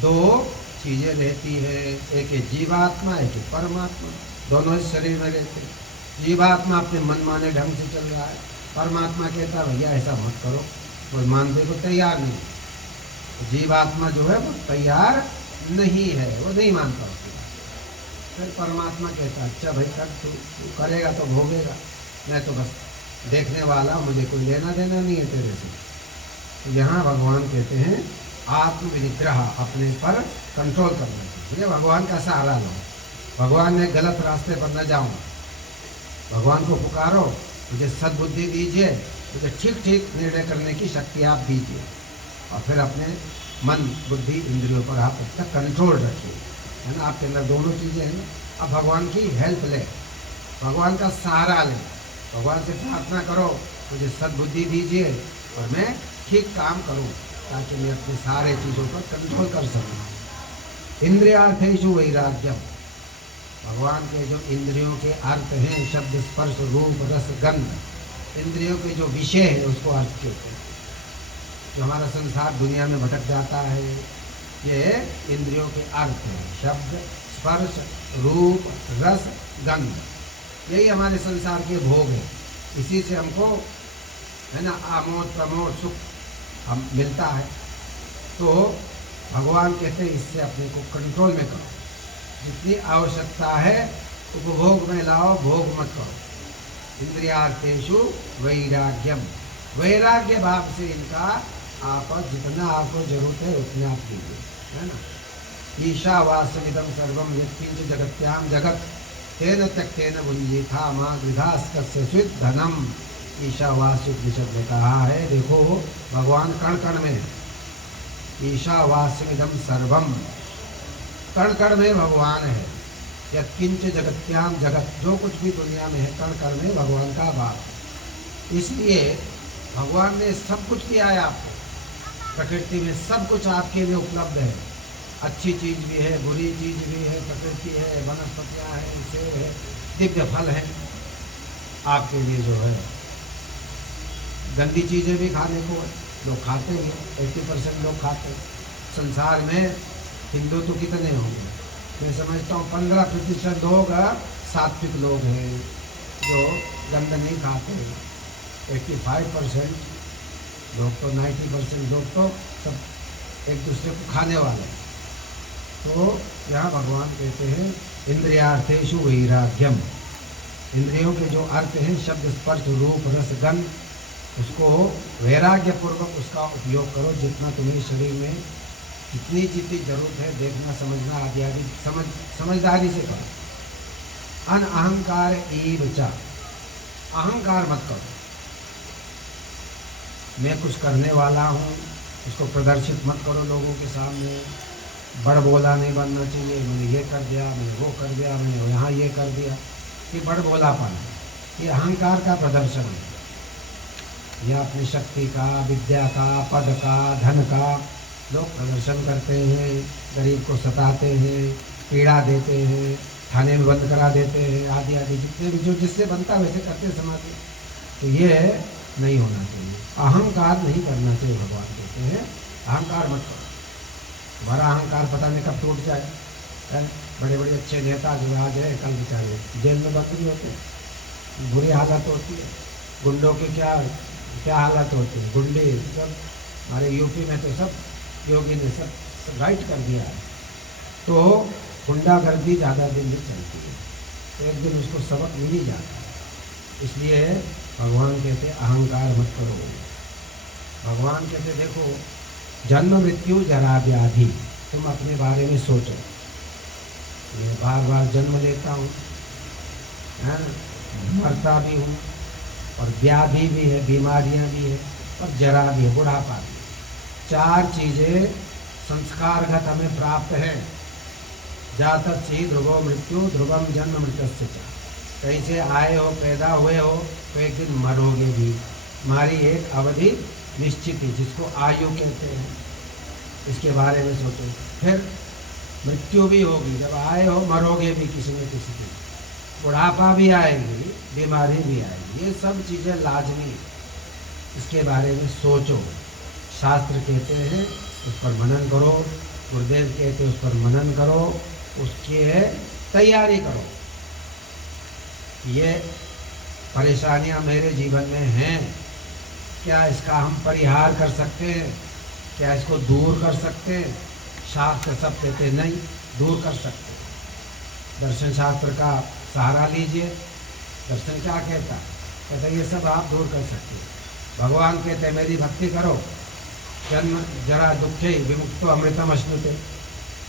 दो चीज़ें रहती है, एक है जीवात्मा, एक है परमात्मा। दोनों इस शरीर में रहते हैं। जीवात्मा अपने मन माने ढंग से चल रहा है, परमात्मा कहता है भैया ऐसा मत करो, कोई मानने को तैयार नहीं। तो जीवात्मा जो है वो तैयार नहीं है, वो नहीं मानता उसकी बात। फिर परमात्मा कहता है अच्छा भाई कर, तू करेगा तो भोगेगा, मैं तो बस देखने वाला, मुझे कोई लेना देना नहीं है तेरे से। तो यहाँ भगवान कहते हैं आत्म विनिग्रह, अपने पर कंट्रोल करना चाहिए। भगवान का सहारा लो, भगवान ने गलत रास्ते पर न जाऊँ, भगवान को पुकारो, मुझे सद्बुद्धि दीजिए, मुझे ठीक ठीक निर्णय करने की शक्ति आप दीजिए, और फिर अपने मन, बुद्धि, इंद्रियों पर आप अपना कंट्रोल रखिए, है ना। आपके अंदर दोनों चीज़ें हैं। अब भगवान की हेल्प ले, भगवान का सहारा ले, भगवान से प्रार्थना करो मुझे सद्बुद्धि दीजिए और मैं ठीक काम करूं, ताकि मैं अपने सारे चीज़ों पर कंट्रोल कर सकूं। इंद्रियार्थेषु वैराग्यम, भगवान के जो इंद्रियों के अर्थ हैं, शब्द, स्पर्श, रूप, रस, गंध, इंद्रियों के जो विषय है उसको अर्थ कहते हैं। जो हमारा संसार दुनिया में भटक जाता है, ये इंद्रियों के अर्थ हैं, शब्द, स्पर्श, रूप, रस, गंध, यही हमारे संसार के भोग है। इसी से हमको, है ना, आमोद प्रमोद सुख हम मिलता है। तो भगवान कहते हैं इससे अपने को कंट्रोल में करो, जितनी आवश्यकता है उपभोग में लाओ, भोग मत करो। इंद्रियार्थेषु वैराग्यम, वैराग्य भाव से इनका आप जितना आपको जरूरत है उतने आप कीजिए, है ना। ईशावास्यमिदं सर्वं यत्किंच जगत्याम जगत तेन त्यक्तेन भुंजीथा मां गृधास्कस्य स्वित् धनम। ईशावास्य उपनिषद ने कहा है, देखो भगवान कण कण में, ईशावास्यमिदं सर्वम, कण कण में भगवान है। यत्किंच जगत्याम जगत, जो कुछ भी दुनिया में है कण कण में भगवान का वास है। इसलिए भगवान ने सब कुछ दिया है आपको, प्रकृति में सब कुछ आपके लिए उपलब्ध है। अच्छी चीज़ भी है, बुरी चीज़ भी है, प्रकृति है, वनस्पतियाँ हैं, सेब है, दिव्य फल है आपके लिए जो है। गंदी चीज़ें भी खाने को लोग खाते हैं, 80% लोग खाते हैं। संसार में हिंदू तो कितने होंगे, मैं समझता हूँ 15% लोग सात्विक लोग हैं जो गंद नहीं खाते। 85% लोग तो 90% लोग तो सब एक दूसरे को खाने वाले हैं। तो यहाँ भगवान कहते हैं इंद्रियार्थेषु वैराग्यम, इंद्रियों के जो अर्थ हैं शब्द स्पर्श रूप रस गंध, उसको वैराग्य पूर्वक उसका उपयोग करो। जितना तुम्हें शरीर में जितनी जितनी जरूरत है देखना समझना आदि आदि समझदारी से करो। अन अहंकार एव च, अहंकार मत करो। मैं कुछ करने वाला हूँ इसको प्रदर्शित मत करो लोगों के सामने। बड़ बोला नहीं बनना चाहिए, मैंने ये कर दिया, मैंने वो कर दिया, मैंने यहाँ ये कर दिया, ये बड़ बोलापन है, ये अहंकार का प्रदर्शन है। यह अपनी शक्ति का, विद्या का, पद का, धन का लोग प्रदर्शन करते हैं, गरीब को सताते हैं, पीड़ा देते हैं, थाने में बंद करा देते हैं, आदि आदि जितने भी जो जिससे बनता वैसे करते समाज में। तो ये नहीं होना चाहिए, अहंकार नहीं करना चाहिए। भगवान कहते हैं अहंकार मत करो। हमारा अहंकार पता नहीं कब टूट जाए। बड़े बड़े अच्छे नेता जो आज है कल बेचारे जेल में बंद भी होते हैं, बुरी हालत होती है। गुंडों की क्या क्या हालत होती है, गुंडे सब हमारे यूपी में तो सब योगी ने सब राइट कर दिया है। तो गुंडागर्दी ज़्यादा दिन नहीं चलती है, तो एक दिन उसको सबक मिल ही जाता है। इसलिए भगवान कहते अहंकार मत करो। भगवान कहते देखो जन्म मृत्यु जरा व्याधि, तुम अपने बारे में सोचो। मैं बार बार जन्म लेता हूँ, मरता भी हूँ, और व्याधि भी है, बीमारियाँ भी है, और जरा भी है, बुढ़ापा भी। चार चीज़ें संस्कारगत हमें प्राप्त है। जातस्य ध्रुवो मृत्यु ध्रुवम जन्म मृत्यस्य च, कहीं से आए हो, पैदा हुए हो, तो एक दिन मरोगे भी। हमारी एक अवधि निश्चित है जिसको आयु कहते हैं, इसके बारे में सोचो। फिर मृत्यु भी होगी, जब आए हो मरोगे भी किसी न किसी दिन। बुढ़ापा भी आएगी, बीमारी भी आएगी, ये सब चीज़ें लाजमी, इसके बारे में सोचो। शास्त्र कहते हैं उस पर मनन करो, गुरुदेव कहते हैं उस पर मनन करो, उसकी तैयारी करो। ये परेशानियां मेरे जीवन में हैं, क्या इसका हम परिहार कर सकते हैं, क्या इसको दूर कर सकते हैं? शास्त्र सब कहते नहीं, दूर कर सकते। दर्शन शास्त्र का सहारा लीजिए। दर्शन क्या कहता? कहता ये सब आप दूर कर सकते हैं। भगवान कहते हैं मेरी भक्ति करो, जन्म जरा दुखे विमुक्तो अमृतम अश्नुते,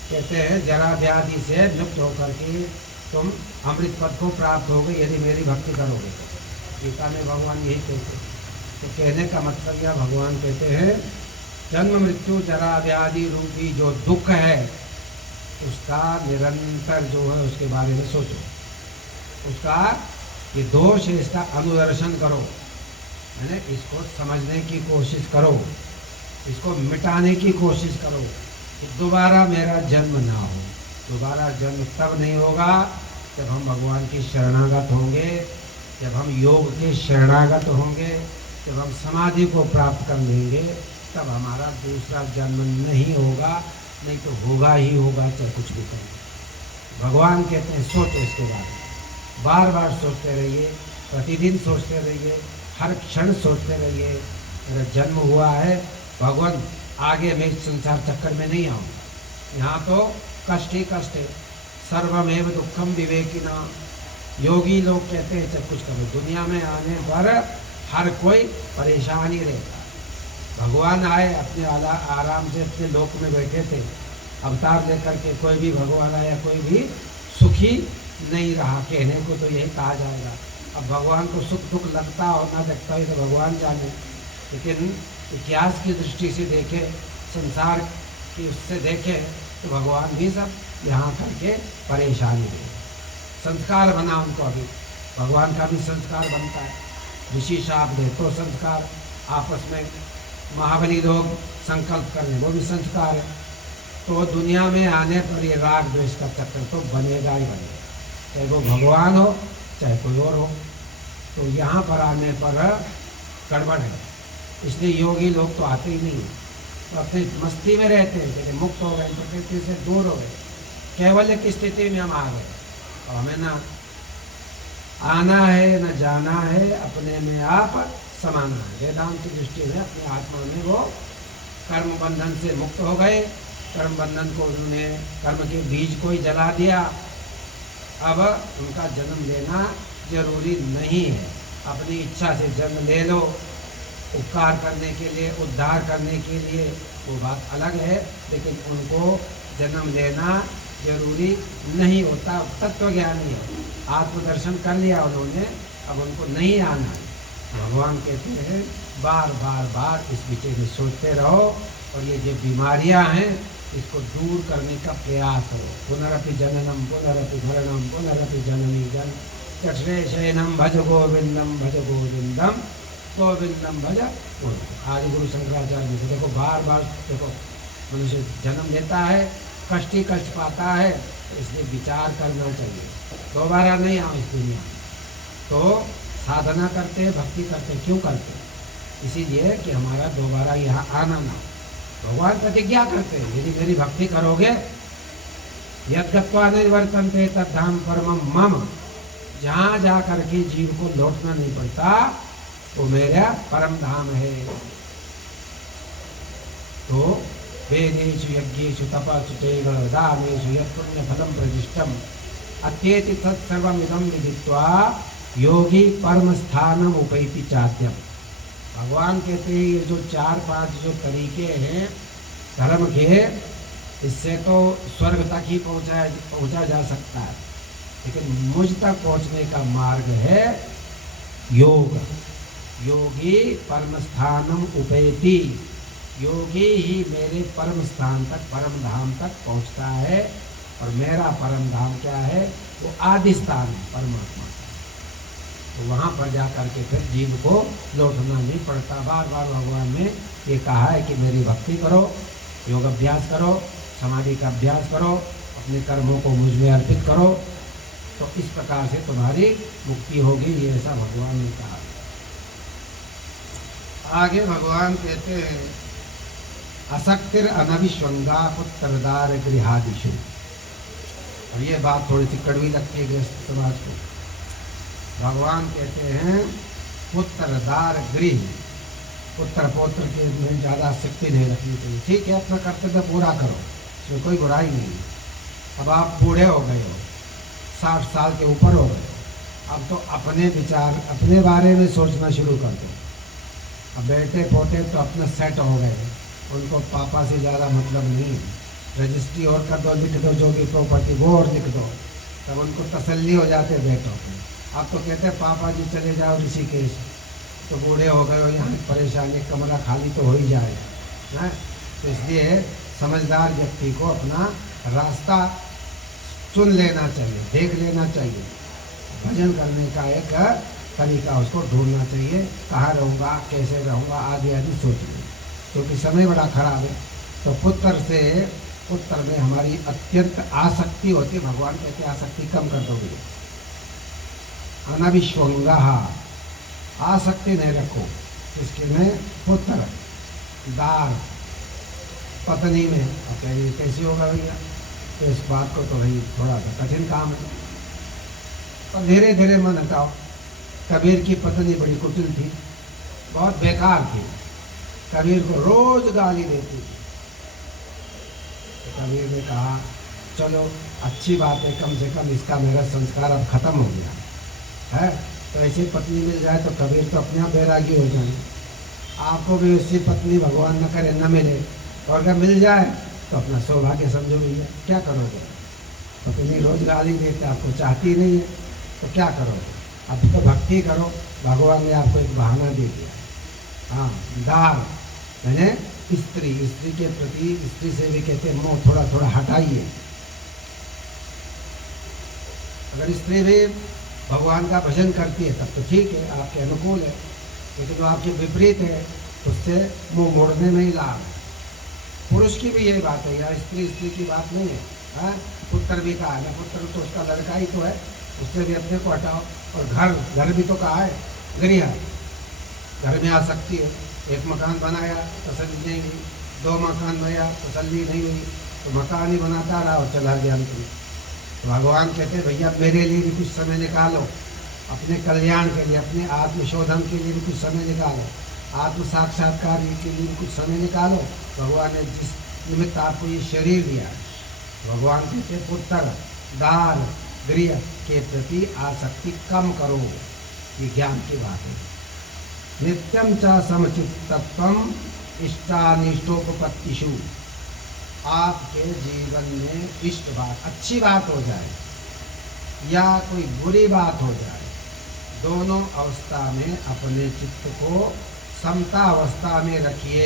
कहते हैं जरा व्याधि से मुक्त होकर के तुम अमृत पद को प्राप्त होगे यदि मेरी भक्ति करोगे। गीता में भगवान यही कहते हैं। तो कहने का मतलब यह भगवान कहते हैं जन्म मृत्यु जरा व्याधि रूपी जो दुख है उसका निरंतर जो है उसके बारे में सोचो, उसका ये दोष है इसका अनुदर्शन करो, यानी इसको समझने की कोशिश करो, इसको मिटाने की कोशिश करो कि दोबारा मेरा जन्म ना हो। दोबारा जन्म तब नहीं होगा जब हम भगवान के शरणागत होंगे, जब हम योग के शरणागत होंगे, जब हम समाधि को प्राप्त कर लेंगे, तब हमारा दूसरा जन्म नहीं होगा, नहीं तो होगा ही होगा चाहे कुछ भी करें। भगवान कहते हैं सोचो इसके बारे में, बार बार सोचते रहिए, प्रतिदिन सोचते रहिए, हर क्षण सोचते रहिए मेरा जन्म हुआ है, भगवान आगे मैं इस संसार चक्कर में नहीं आऊँगा, यहाँ तो कष्ट ही कष्ट है। सर्वमेव दुखम विवेकिना, योगी लोग कहते हैं चाहे कुछ करो, दुनिया में आने पर हर कोई परेशान ही रहता। भगवान आए अपने आराम से अपने लोक में बैठे थे, अवतार लेकर के कोई भी भगवान आया कोई भी सुखी नहीं रहा, कहने को तो यही कहा जाएगा। अब भगवान को सुख दुख लगता हो ना लगता हो तो भगवान जाने, लेकिन इतिहास की दृष्टि से देखें, संसार की उससे देखें तो भगवान भी सब यहाँ करके परेशानी है। संस्कार बना उनको। अभी भगवान का भी संस्कार बनता है, ऋषि शाप दे तो संस्कार, आपस में महाबली लोग संकल्प कर लें वो भी संस्कार है। तो दुनिया में आने पर ये राग द्वेष का चक्कर तो बनेगा ही बनेगा, चाहे वो भगवान हो चाहे कोई और हो। तो यहाँ पर आने पर गड़बड़ है, इसलिए योगी लोग तो आते ही नहीं, तो अपनी मस्ती में रहते हैं, लेकिन मुक्त हो गए, प्रकृति से दूर हो गए, कैवल्य की स्थिति में हम आ गए। और हमें ना आना है न जाना है, अपने में आप समाना है। वेदांत की दृष्टि में अपनी आत्मा में वो कर्म बंधन से मुक्त हो गए, कर्म बंधन को उन्होंने कर्म के बीज को ही जला दिया। अब उनका जन्म लेना जरूरी नहीं है, अपनी इच्छा से जन्म ले लो, उपकार करने के लिए, उद्धार करने के लिए, वो बात अलग है, लेकिन उनको जन्म लेना जरूरी नहीं होता। तत्व ज्ञानी है, आत्मदर्शन कर लिया उन्होंने, अब उनको नहीं आना है। भगवान कहते हैं बार बार बार इस विषय में सोचते रहो, और ये जो बीमारियां हैं इसको दूर करने का प्रयास करो। पुनरपि जननम पुनरपि मरणम पुनरपि जननी जन चक्षे शयनम भज गोविंदम भज गोविंदम गोविंदम भज गोविंदम। आदि गुरु शंकराचार्य जी देखो बार बार देखो मनुष्य जन्म लेता है, कष्ट ही कष्ट पाता है, इसलिए विचार करना चाहिए, दोबारा नहीं आओ इस दुनिया में। तो साधना करते हैं, भक्ति करते हैं, क्यों करते हैं? इसीलिए कि हमारा दोबारा यहाँ आना ना। भगवान प्रतिज्ञा करते हैं यदि मेरी भक्ति करोगे, यद्गत्वा निर्वर्तन्ते तद्धाम परमम मम, जहाँ जा करके जीव को लौटना नहीं पड़ता वो मेरा परम धाम है। तो वेदेषु यज्ञेषु तपस्सु चैव दानेषु यत् पुण्यफलं प्रदिष्टम् अत्येति तत्सर्वमिदं विदित्वा योगी परम स्थानम उपैति चाद्यम। भगवान कहते हैं ये जो 4-5 जो तरीके हैं धर्म के, इससे तो स्वर्ग तक ही पहुंचा जा सकता है, लेकिन मुझ तक पहुंचने का मार्ग है योग। योगी परम स्थानम उपैति, योगी ही मेरे परम स्थान तक, परम धाम तक पहुंचता है। और मेरा परम धाम क्या है? वो आदि स्थान है परमात्मा का। तो वहाँ पर जा करके फिर जीव को लौटना नहीं पड़ता। बार बार भगवान ने ये कहा है कि मेरी भक्ति करो, योग अभ्यास करो, समाधि का अभ्यास करो, अपने कर्मों को मुझ में अर्पित करो, तो इस प्रकार से तुम्हारी मुक्ति होगी, ये ऐसा भगवान ने कहा। आगे भगवान कहते हैं असक्तिर अनभिष्वंगा पुत्रदार गृहादिशु। और ये बात थोड़ी सी कड़वी लगती है गृहस्थ समाज को। भगवान कहते हैं पुत्रदार गृह, पुत्र पौत्र के में ज़्यादा शक्ति नहीं रखनी चाहिए। ठीक है, अपना कर्तव्य पूरा करो, इसमें कोई बुराई नहीं है। अब आप बूढ़े हो गए हो, 60 साल के ऊपर हो गए, अब तो अपने विचार, अपने बारे में सोचना शुरू कर दो। अब बेटे पोते तो अपना सेट हो गए, उनको पापा से ज़्यादा मतलब नहीं है। रजिस्ट्री और कर दो, लिख दो जो भी प्रॉपर्टी वो और लिख दो, तब उनको तसल्ली हो जाते बेटों को। अब तो कहते हैं पापा जी चले जाओ ऋषिकेश, तो बूढ़े हो गए हो, यहाँ परेशानी, कमरा खाली तो हो ही जाएगा, है। तो इसलिए समझदार व्यक्ति को अपना रास्ता चुन लेना चाहिए, देख लेना चाहिए। भजन करने का एक तरीका उसको ढूंढना चाहिए, कहाँ रहूँगा, कैसे रहूँगा, आदि आदि सोचना, क्योंकि समय बड़ा खराब है। तो पुत्र में हमारी अत्यंत आसक्ति होती है। भगवान कहते आसक्ति कम कर दोगे। अनभिष्वंगा, आसक्ति नहीं रखो इसके में। पुत्र दार, पत्नी में, अब कहिए कैसी होगा भैया, तो इस बात को तो भाई थोड़ा सा कठिन काम है। और धीरे धीरे मन हटाओ। कबीर की पत्नी बड़ी कुटिल थी, बहुत बेकार थी, कबीर को रोज गाली देती थी। तो कबीर ने कहा चलो अच्छी बात है, कम से कम इसका मेरा संस्कार अब खत्म हो गया है। तो ऐसी पत्नी मिल जाए तो कबीर तो अपने आप बैरागी हो जाए। आपको भी ऐसी पत्नी भगवान न करे न मिले, और अगर मिल जाए तो अपना सौभाग्य समझो भैया, क्या करोगे? पत्नी रोज गाली देते, आपको चाहती नहीं है, तो क्या करोगे? अब तो भक्ति करो, भगवान ने आपको एक बहाना दे दिया। हाँ, दार यानी स्त्री, स्त्री के प्रति, स्त्री से भी कहते हैं मोह थोड़ा थोड़ा हटाइए। अगर स्त्री भी भगवान का भजन करती है तब तो ठीक है, आपके अनुकूल है, लेकिन जो आपके विपरीत है उससे मुंह मोड़ने में ही लाभ है। पुरुष की भी यही बात है, या स्त्री की बात नहीं है। हाँ, पुत्र भी कहा है ना, पुत्र तो उसका लड़का ही तो है, उससे भी अपने को हटाओ। और घर भी तो कहा है, गृह घर में आ सकती है। एक मकान बनाया तसल्ली नहीं हुई, 2 मकान बनाया तसल्ली नहीं हुई, तो मकान ही बनाता रहा और चला गया अंत में। तो भगवान कहते हैं भैया मेरे लिए भी कुछ समय निकालो, अपने कल्याण के लिए, अपने आत्मशोधन के लिए भी कुछ समय निकालो, आत्म साक्षात्कार के लिए भी कुछ समय निकालो। भगवान ने जिस निमित्त आपको ये शरीर दिया है, भगवान कहते हैं पुत्र दान गृह के प्रति आसक्ति कम करो। ये ज्ञान की बात है। नित्यम च समचित्तत्वम इष्टानिष्टोपपत्तिषु, आपके जीवन में इष्ट बात, अच्छी बात हो जाए या कोई बुरी बात हो जाए, दोनों अवस्था में अपने चित्त को समता अवस्था में रखिए।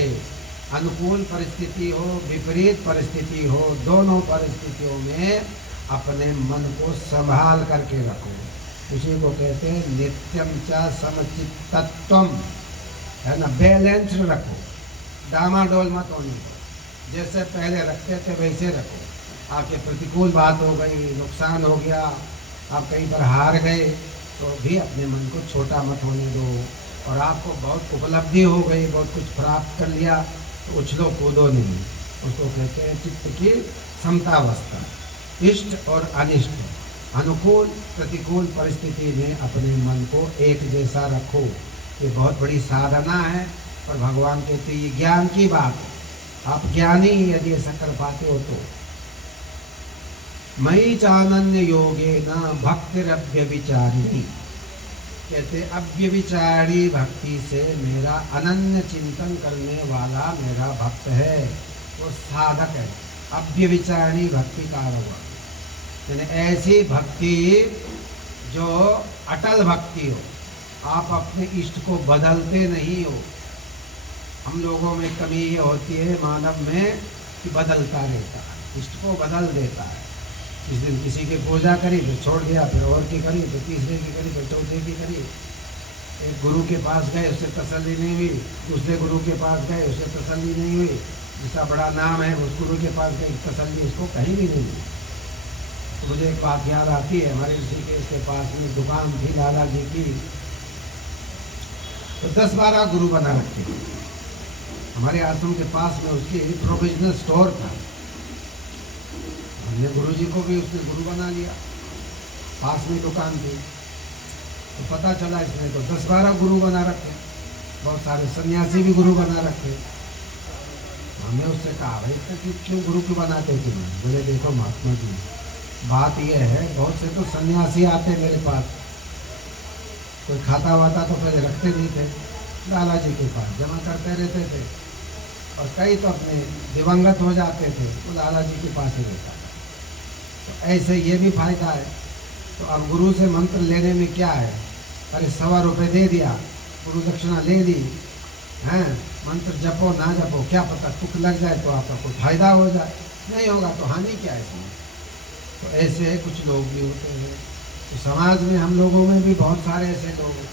अनुकूल परिस्थिति हो विपरीत परिस्थिति हो, दोनों परिस्थितियों में अपने मन को संभाल करके रखो। उसी को कहते हैं नित्यम च समचित्तत्वम, है ना, बैलेंस्ड रखो, डामाडोल मत होने दो। जैसे पहले रखते थे वैसे रखो। आपके प्रतिकूल बात हो गई, नुकसान हो गया, आप कहीं पर हार गए, तो भी अपने मन को छोटा मत होने दो। और आपको बहुत उपलब्धि हो गई, बहुत कुछ प्राप्त कर लिया, तो उछलो कूदो नहीं। उसको कहते हैं चित्त की समतावस्था। इष्ट और अनिष्ट, अनुकूल प्रतिकूल परिस्थिति में अपने मन को एक जैसा रखो। ये बहुत बड़ी साधना है। और भगवान कहते हैं ये ज्ञान की बात है। आप ज्ञानी यदि ऐसा कर पाते हो तो। मयि चानन्य योगे न भक्तिरव्यभिचारिणी, कहते अव्यभिचारी भक्ति से मेरा अनन्य चिंतन करने वाला मेरा भक्त है, वो साधक है। अव्यभिचारिणी भक्ति का हुआ यानी ऐसी भक्ति जो अटल भक्ति हो, आप अपने इष्ट को बदलते नहीं हो। हम लोगों में कमी ये होती है मानव में कि बदलता रहता है, इष्ट को बदल देता है। इस दिन किसी की पूजा करी फिर छोड़ दिया, फिर और की करी, फिर तीसरे की करी, फिर चौथे की करी। एक गुरु के पास गए, उससे तसल्ली नहीं हुई, दूसरे गुरु के पास गए, उससे तसल्ली नहीं हुई, जिसका बड़ा नाम है उस गुरु के पास गए, तसल्ली उसको कहीं भी नहीं हुई। तो मुझे एक बात याद आती है, हमारे ऋषिकेश के पास में दुकान थी लाला जी की, तो 10-12 गुरु बना रखे। हमारे आश्रम के पास में उसकी प्रोविजनल स्टोर था। हमने गुरुजी को भी उसने गुरु बना लिया, पास में दुकान थी। तो पता चला इसने तो 10-12 गुरु बना रखे, बहुत सारे सन्यासी भी गुरु बना रखे। हमने उससे कहा भाई क्यों गुरु क्यों बनाते थे? बोले देखो महात्मा जी, बात यह है बहुत से तो सन्यासी आते मेरे पास, कोई खाता वाता तो पहले रखते नहीं थे, लाला जी के पास जमा करते रहते थे, और कई तो अपने दिवंगत हो जाते थे, वो लाला जी के पास ही रहता था। तो ऐसे ये भी फायदा है। तो अब गुरु से मंत्र लेने में क्या है? अरे 100 रुपये दे दिया, गुरु दक्षिणा ले ली, हैं, मंत्र जपो ना जपो, क्या पता तुक लग जाए तो आपका कोई फायदा हो जाए, नहीं होगा तो हानि क्या है इसमें। तो ऐसे कुछ लोग भी होते हैं। तो समाज में हम लोगों में भी बहुत सारे ऐसे लोग हैं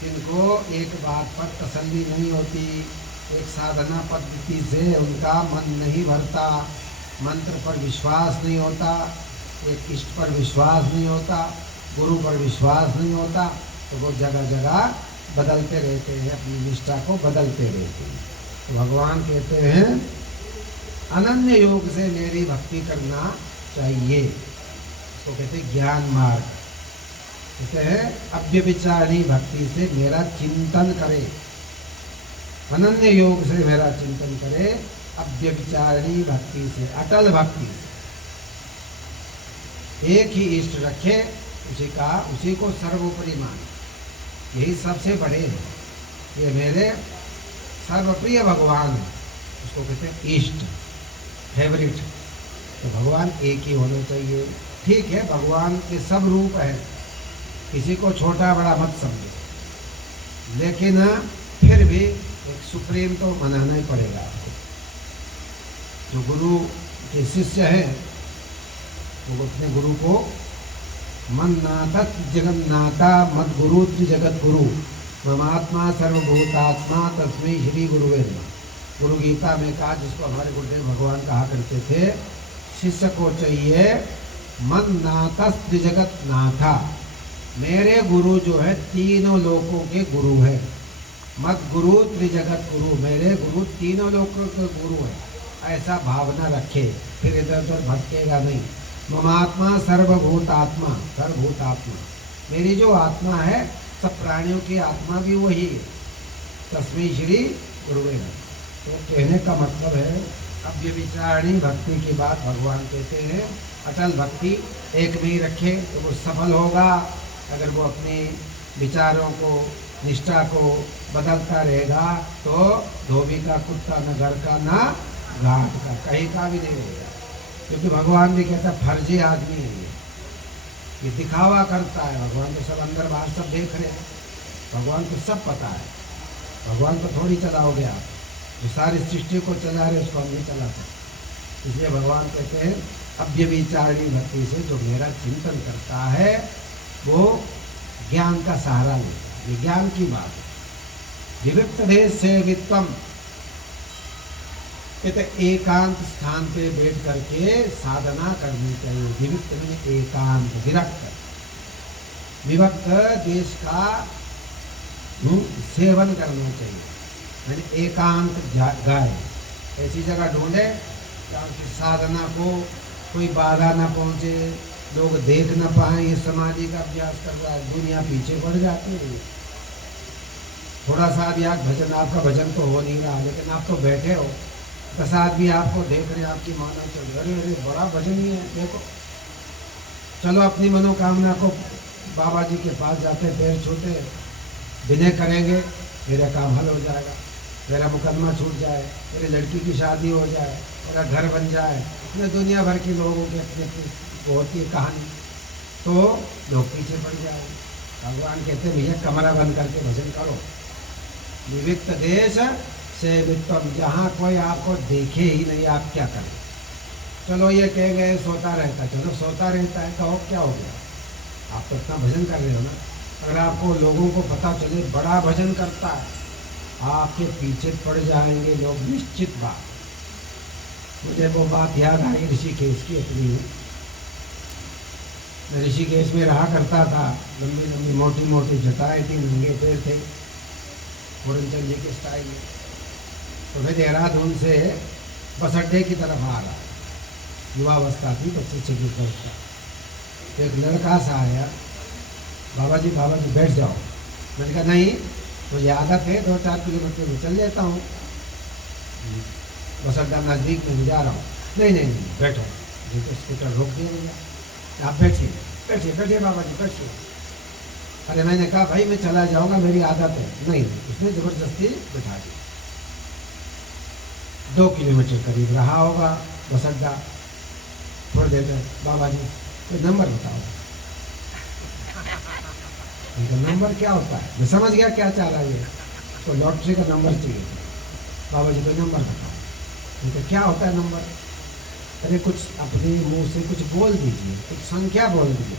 जिनको एक बात पर तसल्ली नहीं होती, एक साधना पद्धति से उनका मन नहीं भरता, मंत्र पर विश्वास नहीं होता, एक इष्ट पर विश्वास नहीं होता, गुरु पर विश्वास नहीं होता, तो वो जगह जगह बदलते रहते हैं, अपनी निष्ठा को बदलते रहते हैं। तो भगवान कहते हैं अनन्य योग से मेरी भक्ति करना चाहिए। तो कहते हैं ज्ञान मार्ग, कहते हैं अव्यभिचारी भक्ति से मेरा चिंतन करे, अनन्य योग से मेरा चिंतन करे, अव्यभिचारी भक्ति से, अटल भक्ति से, एक ही इष्ट रखे, उसी को सर्वोपरि माने, यही सबसे बड़े हैं, ये मेरे सर्वप्रिय भगवान है, उसको कहते हैं इष्ट, फेवरेट। तो भगवान एक ही होने चाहिए। ठीक है, भगवान के सब रूप है, किसी को छोटा बड़ा मत समझो, लेकिन फिर भी एक सुप्रीम तो मनाना ही पड़ेगा आपको। जो गुरु के शिष्य हैं वो अपने गुरु को मन नाथ जगन्नाथा मद गुरु जगत गुरु ममात्मा सर्वभूतात्मा तस्मै श्री गुरुवे नमः। गुरु गीता में कहा, जिसको हमारे गुरुदेव भगवान कहा करते थे, शिष्य को चाहिए मन नाथ जगत नाथा, मेरे गुरु जो है तीनों लोकों के गुरु है। मत गुरु त्रिजगत गुरु, मेरे गुरु तीनों लोकों के गुरु है। ऐसा भावना रखे, फिर इधर उधर भटकेगा नहीं। ममात्मा सर्वभूतात्मा, सर्वभूतात्मा, मेरी जो आत्मा है सब प्राणियों की आत्मा भी वही है। तस्मै श्री गुरुवे नमः। तो कहने का मतलब है, अब ये विचारणी भक्ति की बात भगवान कहते हैं, अटल भक्ति एक में ही रखे तो वो सफल होगा। अगर वो अपने विचारों को, निष्ठा को बदलता रहेगा तो धोबी का कुत्ता न घर का ना घाट का, कहीं का भी नहीं रहेगा। क्योंकि भगवान भी कहता है फर्जी आदमी है ये दिखावा करता है। भगवान तो सब अंदर बाहर सब देख रहे हैं, भगवान को सब पता है। भगवान को थोड़ी चलाओगे आप, जो सारी सृष्टि को चला रहे उसको हम नहीं चला सकते। इसलिए भगवान कहते हैं अव्यभिचारिणी भक्ति से जो मेरा चिंतन करता है वो ज्ञान का सहारा लेता है। ये ज्ञान की बात है। विविक्त देश से वित्तम, कहते एकांत स्थान पे बैठ करके साधना करनी चाहिए। विविक्त में एकांत, विरक्त, विभक्त देश का सेवन करना चाहिए। यानी एकांत गाय, ऐसी जगह ढूंढे जहाँ की साधना को कोई बाधा न पहुँचे, लोग देख न पाए ये समाधि का अभ्यास कर रहा है। दुनिया पीछे बढ़ जाती है। थोड़ा सा भी आप भजन, आपका भजन तो हो नहीं रहा, लेकिन आप तो बैठे हो, 10 आदमी आपको देख रहे हैं, आपकी मानो चल रही है, अरे बड़ा भजन ही है, देखो चलो अपनी मनोकामना को बाबा जी के पास जाते, पैर छूते, विनय करेंगे, मेरा काम हल हो जाएगा, मेरा मुकदमा छूट जाए, मेरी लड़की की शादी हो जाए, मेरा घर बन जाए। इसमें दुनिया भर के लोगों के अपने होती है कहानी, तो लोग पीछे पड़ जाए। भगवान कहते भैया कमरा बंद करके भजन करो। विविक्त देश से वित्तम, जहाँ कोई आपको देखे ही नहीं, आप क्या करें। चलो ये कह गए सोता रहता, चलो सोता रहता है, कहो क्या हो गया, आप तो इतना भजन कर रहे हो ना। अगर आपको लोगों को पता चले बड़ा भजन करता है, आपके पीछे पड़ जाएंगे लोग, निश्चित बात। मुझे वो बात याद आई ऋषिकेश की अपनी। मैं ऋषिकेश में रहा करता था, लंबी लंबी मोटी मोटी जटाएं थी, नंगे पैर थे, पूरनचंद जी के स्टाइल में। तो मैं देहरादून से बस अड्डे की तरफ आ रहा, युवावस्था थी, 25-26 वर्ष का। तो एक लड़का सा आया, बाबा जी बैठ जाओ। मैंने कहा नहीं, मुझे आदत है 2-4 किलोमीटर में चल लेता हूँ, बस अड्डा नज़दीक में जा रहा हूँ। नहीं बैठो। तो स्कूटर रोक दिया भैया, आप बैठिए बैठिए बैठिए बाबा जी बैठिए। अरे मैंने कहा भाई मैं चला जाऊँगा, मेरी आदत है। नहीं, उसने ज़बरदस्ती बैठा दी। 2 किलोमीटर करीब रहा होगा बस अड्डा। थोड़ी देर में बाबा जी तो नंबर बताओ। उनका नंबर क्या होता है, मैं समझ गया क्या चाह रहा है, तो लॉटरी का नंबर चाहिए। बाबा जी को नंबर बताओ। उनका क्या होता है नंबर? अरे कुछ अपने मुंह से कुछ बोल दीजिए, कुछ संख्या बोल दीजिए।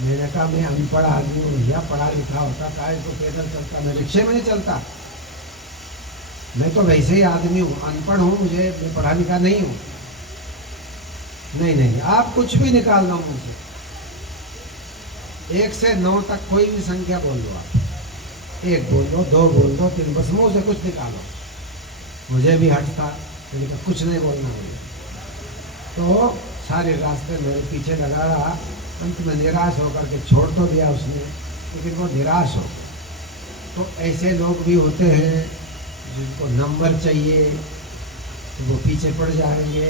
मैंने कहा मैं अनपढ़ आदमी हूँ भैया, पढ़ा लिखा होता काहे को पैदल चलता, मैं रिक्शे में नहीं चलता, मैं तो वैसे ही आदमी हूँ, अनपढ़ हूँ, मैं पढ़ा लिखा नहीं हूँ। नहीं आप कुछ भी निकाल लो मुझसे, 1 से 9 तक कोई भी संख्या बोल दो आप, 1 बोल दो, 2 बोल दो, 3, बस मुँह से कुछ निकालो। मुझे भी हट था, मैंने कहा कुछ नहीं बोलना मुझे। तो सारे रास्ते मेरे पीछे लगा रहा, अंत में निराश होकर के छोड़ तो दिया उसने, लेकिन वो निराश हो। तो ऐसे लोग भी होते हैं जिनको नंबर चाहिए, तो वो पीछे पड़ जाएंगे,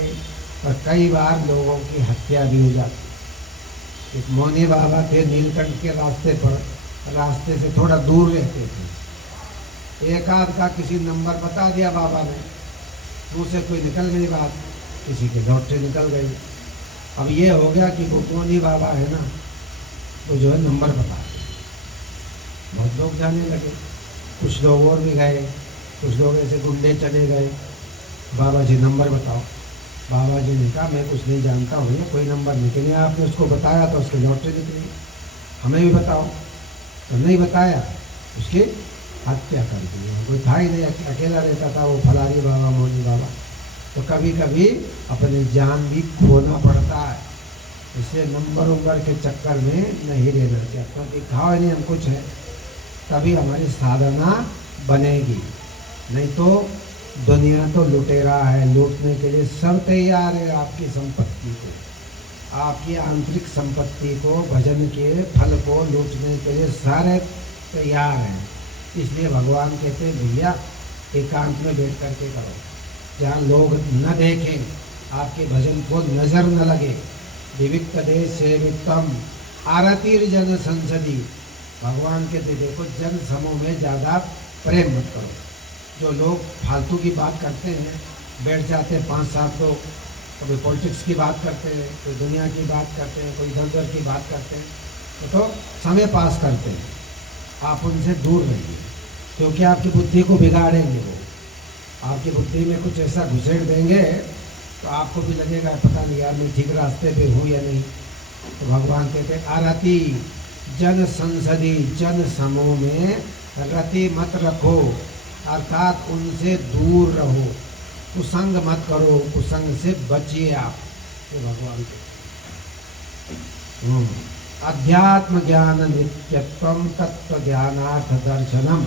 और कई बार लोगों की हत्या भी हो जाती। एक मौनी बाबा थे नीलकंठ के रास्ते पर, रास्ते से थोड़ा दूर रहते थे। एक आध का किसी नंबर बता दिया बाबा ने, मुँह से कोई निकल गई बात, किसी के लौट से निकल गई। अब ये हो गया कि वो मौनी बाबा है ना, वो जो है नंबर बता दिया। बहुत लोग जाने लगे, कुछ लोग और भी गए, कुछ लोग ऐसे गुंडे चले गए, बाबा जी नंबर बताओ। बाबा जी ने कहा मैं कुछ नहीं जानता हूँ, कोई नंबर निकले, आपने उसको बताया तो उसकी लॉटरी निकली, हमें भी बताओ। तो नहीं बताया, उसकी हत्या कर दी। कोई था ही नहीं, अकेला रहता था वो फलारी बाबा मोनी बाबा। तो कभी कभी अपने जान भी खोना पड़ता है, इसलिए नंबर उम्बर के चक्कर में नहीं रहना चाहिए। तो दिखाओ नहीं हम कुछ है, तभी हमारी साधना बनेगी। नहीं तो दुनिया तो लुटेरा है, लूटने के लिए सब तैयार है। आपकी संपत्ति को, आपकी आंतरिक संपत्ति को, भजन के फल को लूटने के लिए सारे तैयार हैं। इसलिए भगवान कहते हैं भैया एकांत में बैठ करके करो, जहाँ लोग न देखें, आपके भजन को नजर न लगे। विविक्त देश सेवितम आरतीर जन संसदी। भगवान कहते देखो जन समूह में ज़्यादा प्रेम मत करो। जो लोग फालतू की बात करते हैं, बैठ जाते हैं 5-7 लोग, कभी पॉलिटिक्स की बात करते हैं, कोई दुनिया की बात करते हैं, कोई इधर उधर की बात करते हैं, तो समय पास करते हैं। आप उनसे दूर रहिए, क्योंकि आपकी बुद्धि को बिगाड़ेंगे वो। आपकी बुद्धि में कुछ ऐसा घुसेड़ देंगे तो आपको भी लगेगा पता नहीं यार मैं ठीक रास्ते पे हूँ या नहीं। तो भगवान कहते हैं आरती जन संसदी, जन समूह में रति मत रखो, अर्थात उनसे दूर रहो, कुसंग मत करो, कुसंग से बचिए आप। ये भगवान के अध्यात्म ज्ञान नित्यत्वम तत्व ज्ञानार्थ दर्शनम।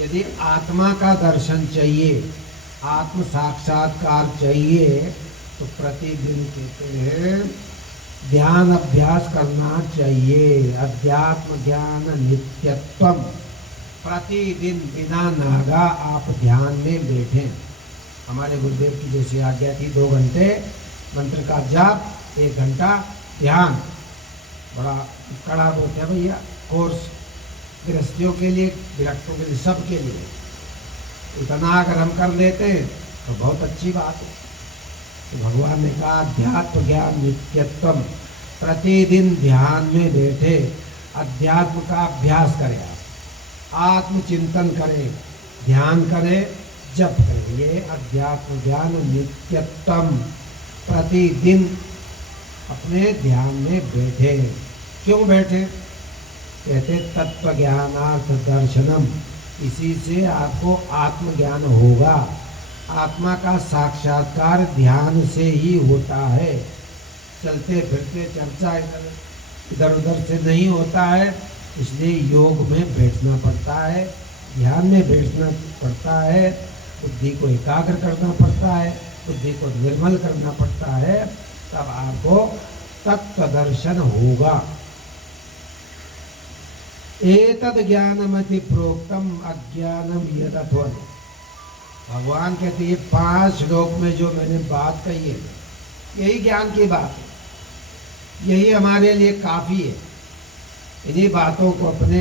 यदि आत्मा का दर्शन चाहिए, आत्म साक्षात्कार चाहिए, तो प्रतिदिन कहते हैं ध्यान अभ्यास करना चाहिए। अध्यात्म ज्ञान नित्यत्वम, प्रतिदिन बिना नागा आप ध्यान में बैठें। हमारे गुरुदेव की जैसी आज्ञा थी 2 घंटे मंत्र का जाप, 1 घंटा ध्यान। बड़ा कड़ा बोलते हैं भैया कोर्स, गृहस्थियों के लिए, विरक्तों के लिए, सबके लिए। इतना अगर हम कर लेते तो बहुत अच्छी बात है। तो भगवान ने कहा अध्यात्म ज्ञान नित्यत्वम, प्रतिदिन ध्यान में बैठे अध्यात्म का अभ्यास करें, आप आत्मचिंतन करें, ध्यान करें, जप करें। ये अध्यात्म ज्ञान नित्यत्वम, प्रतिदिन अपने ध्यान में बैठे। क्यों बैठे? कहते तत्व ज्ञानार्थ दर्शनम, इसी से आपको आत्मज्ञान होगा। आत्मा का साक्षात्कार ध्यान से ही होता है। चलते फिरते चर्चा इधर उधर से नहीं होता है, इसलिए योग में बैठना पड़ता है, ध्यान में बैठना पड़ता है, बुद्धि को एकाग्र करना पड़ता है, बुद्धि को निर्मल करना पड़ता है, तब आपको तत्व दर्शन होगा। एतद ज्ञानमति प्रोक्तम अज्ञानम यदध्वन। भगवान कहते हैं 5 श्लोक में जो मैंने बात कही है, यही ज्ञान की बात है, यही हमारे लिए काफ़ी है। इन्हीं बातों को अपने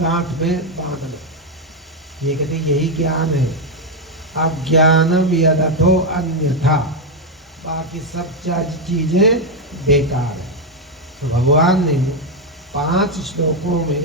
गांठ में बांध लो। ये कहते यही ज्ञान है। अज्ञानम यदथो अन्यथा, बाकी सब चीज़ें बेकार है। तो भगवान ने 5 श्लोकों में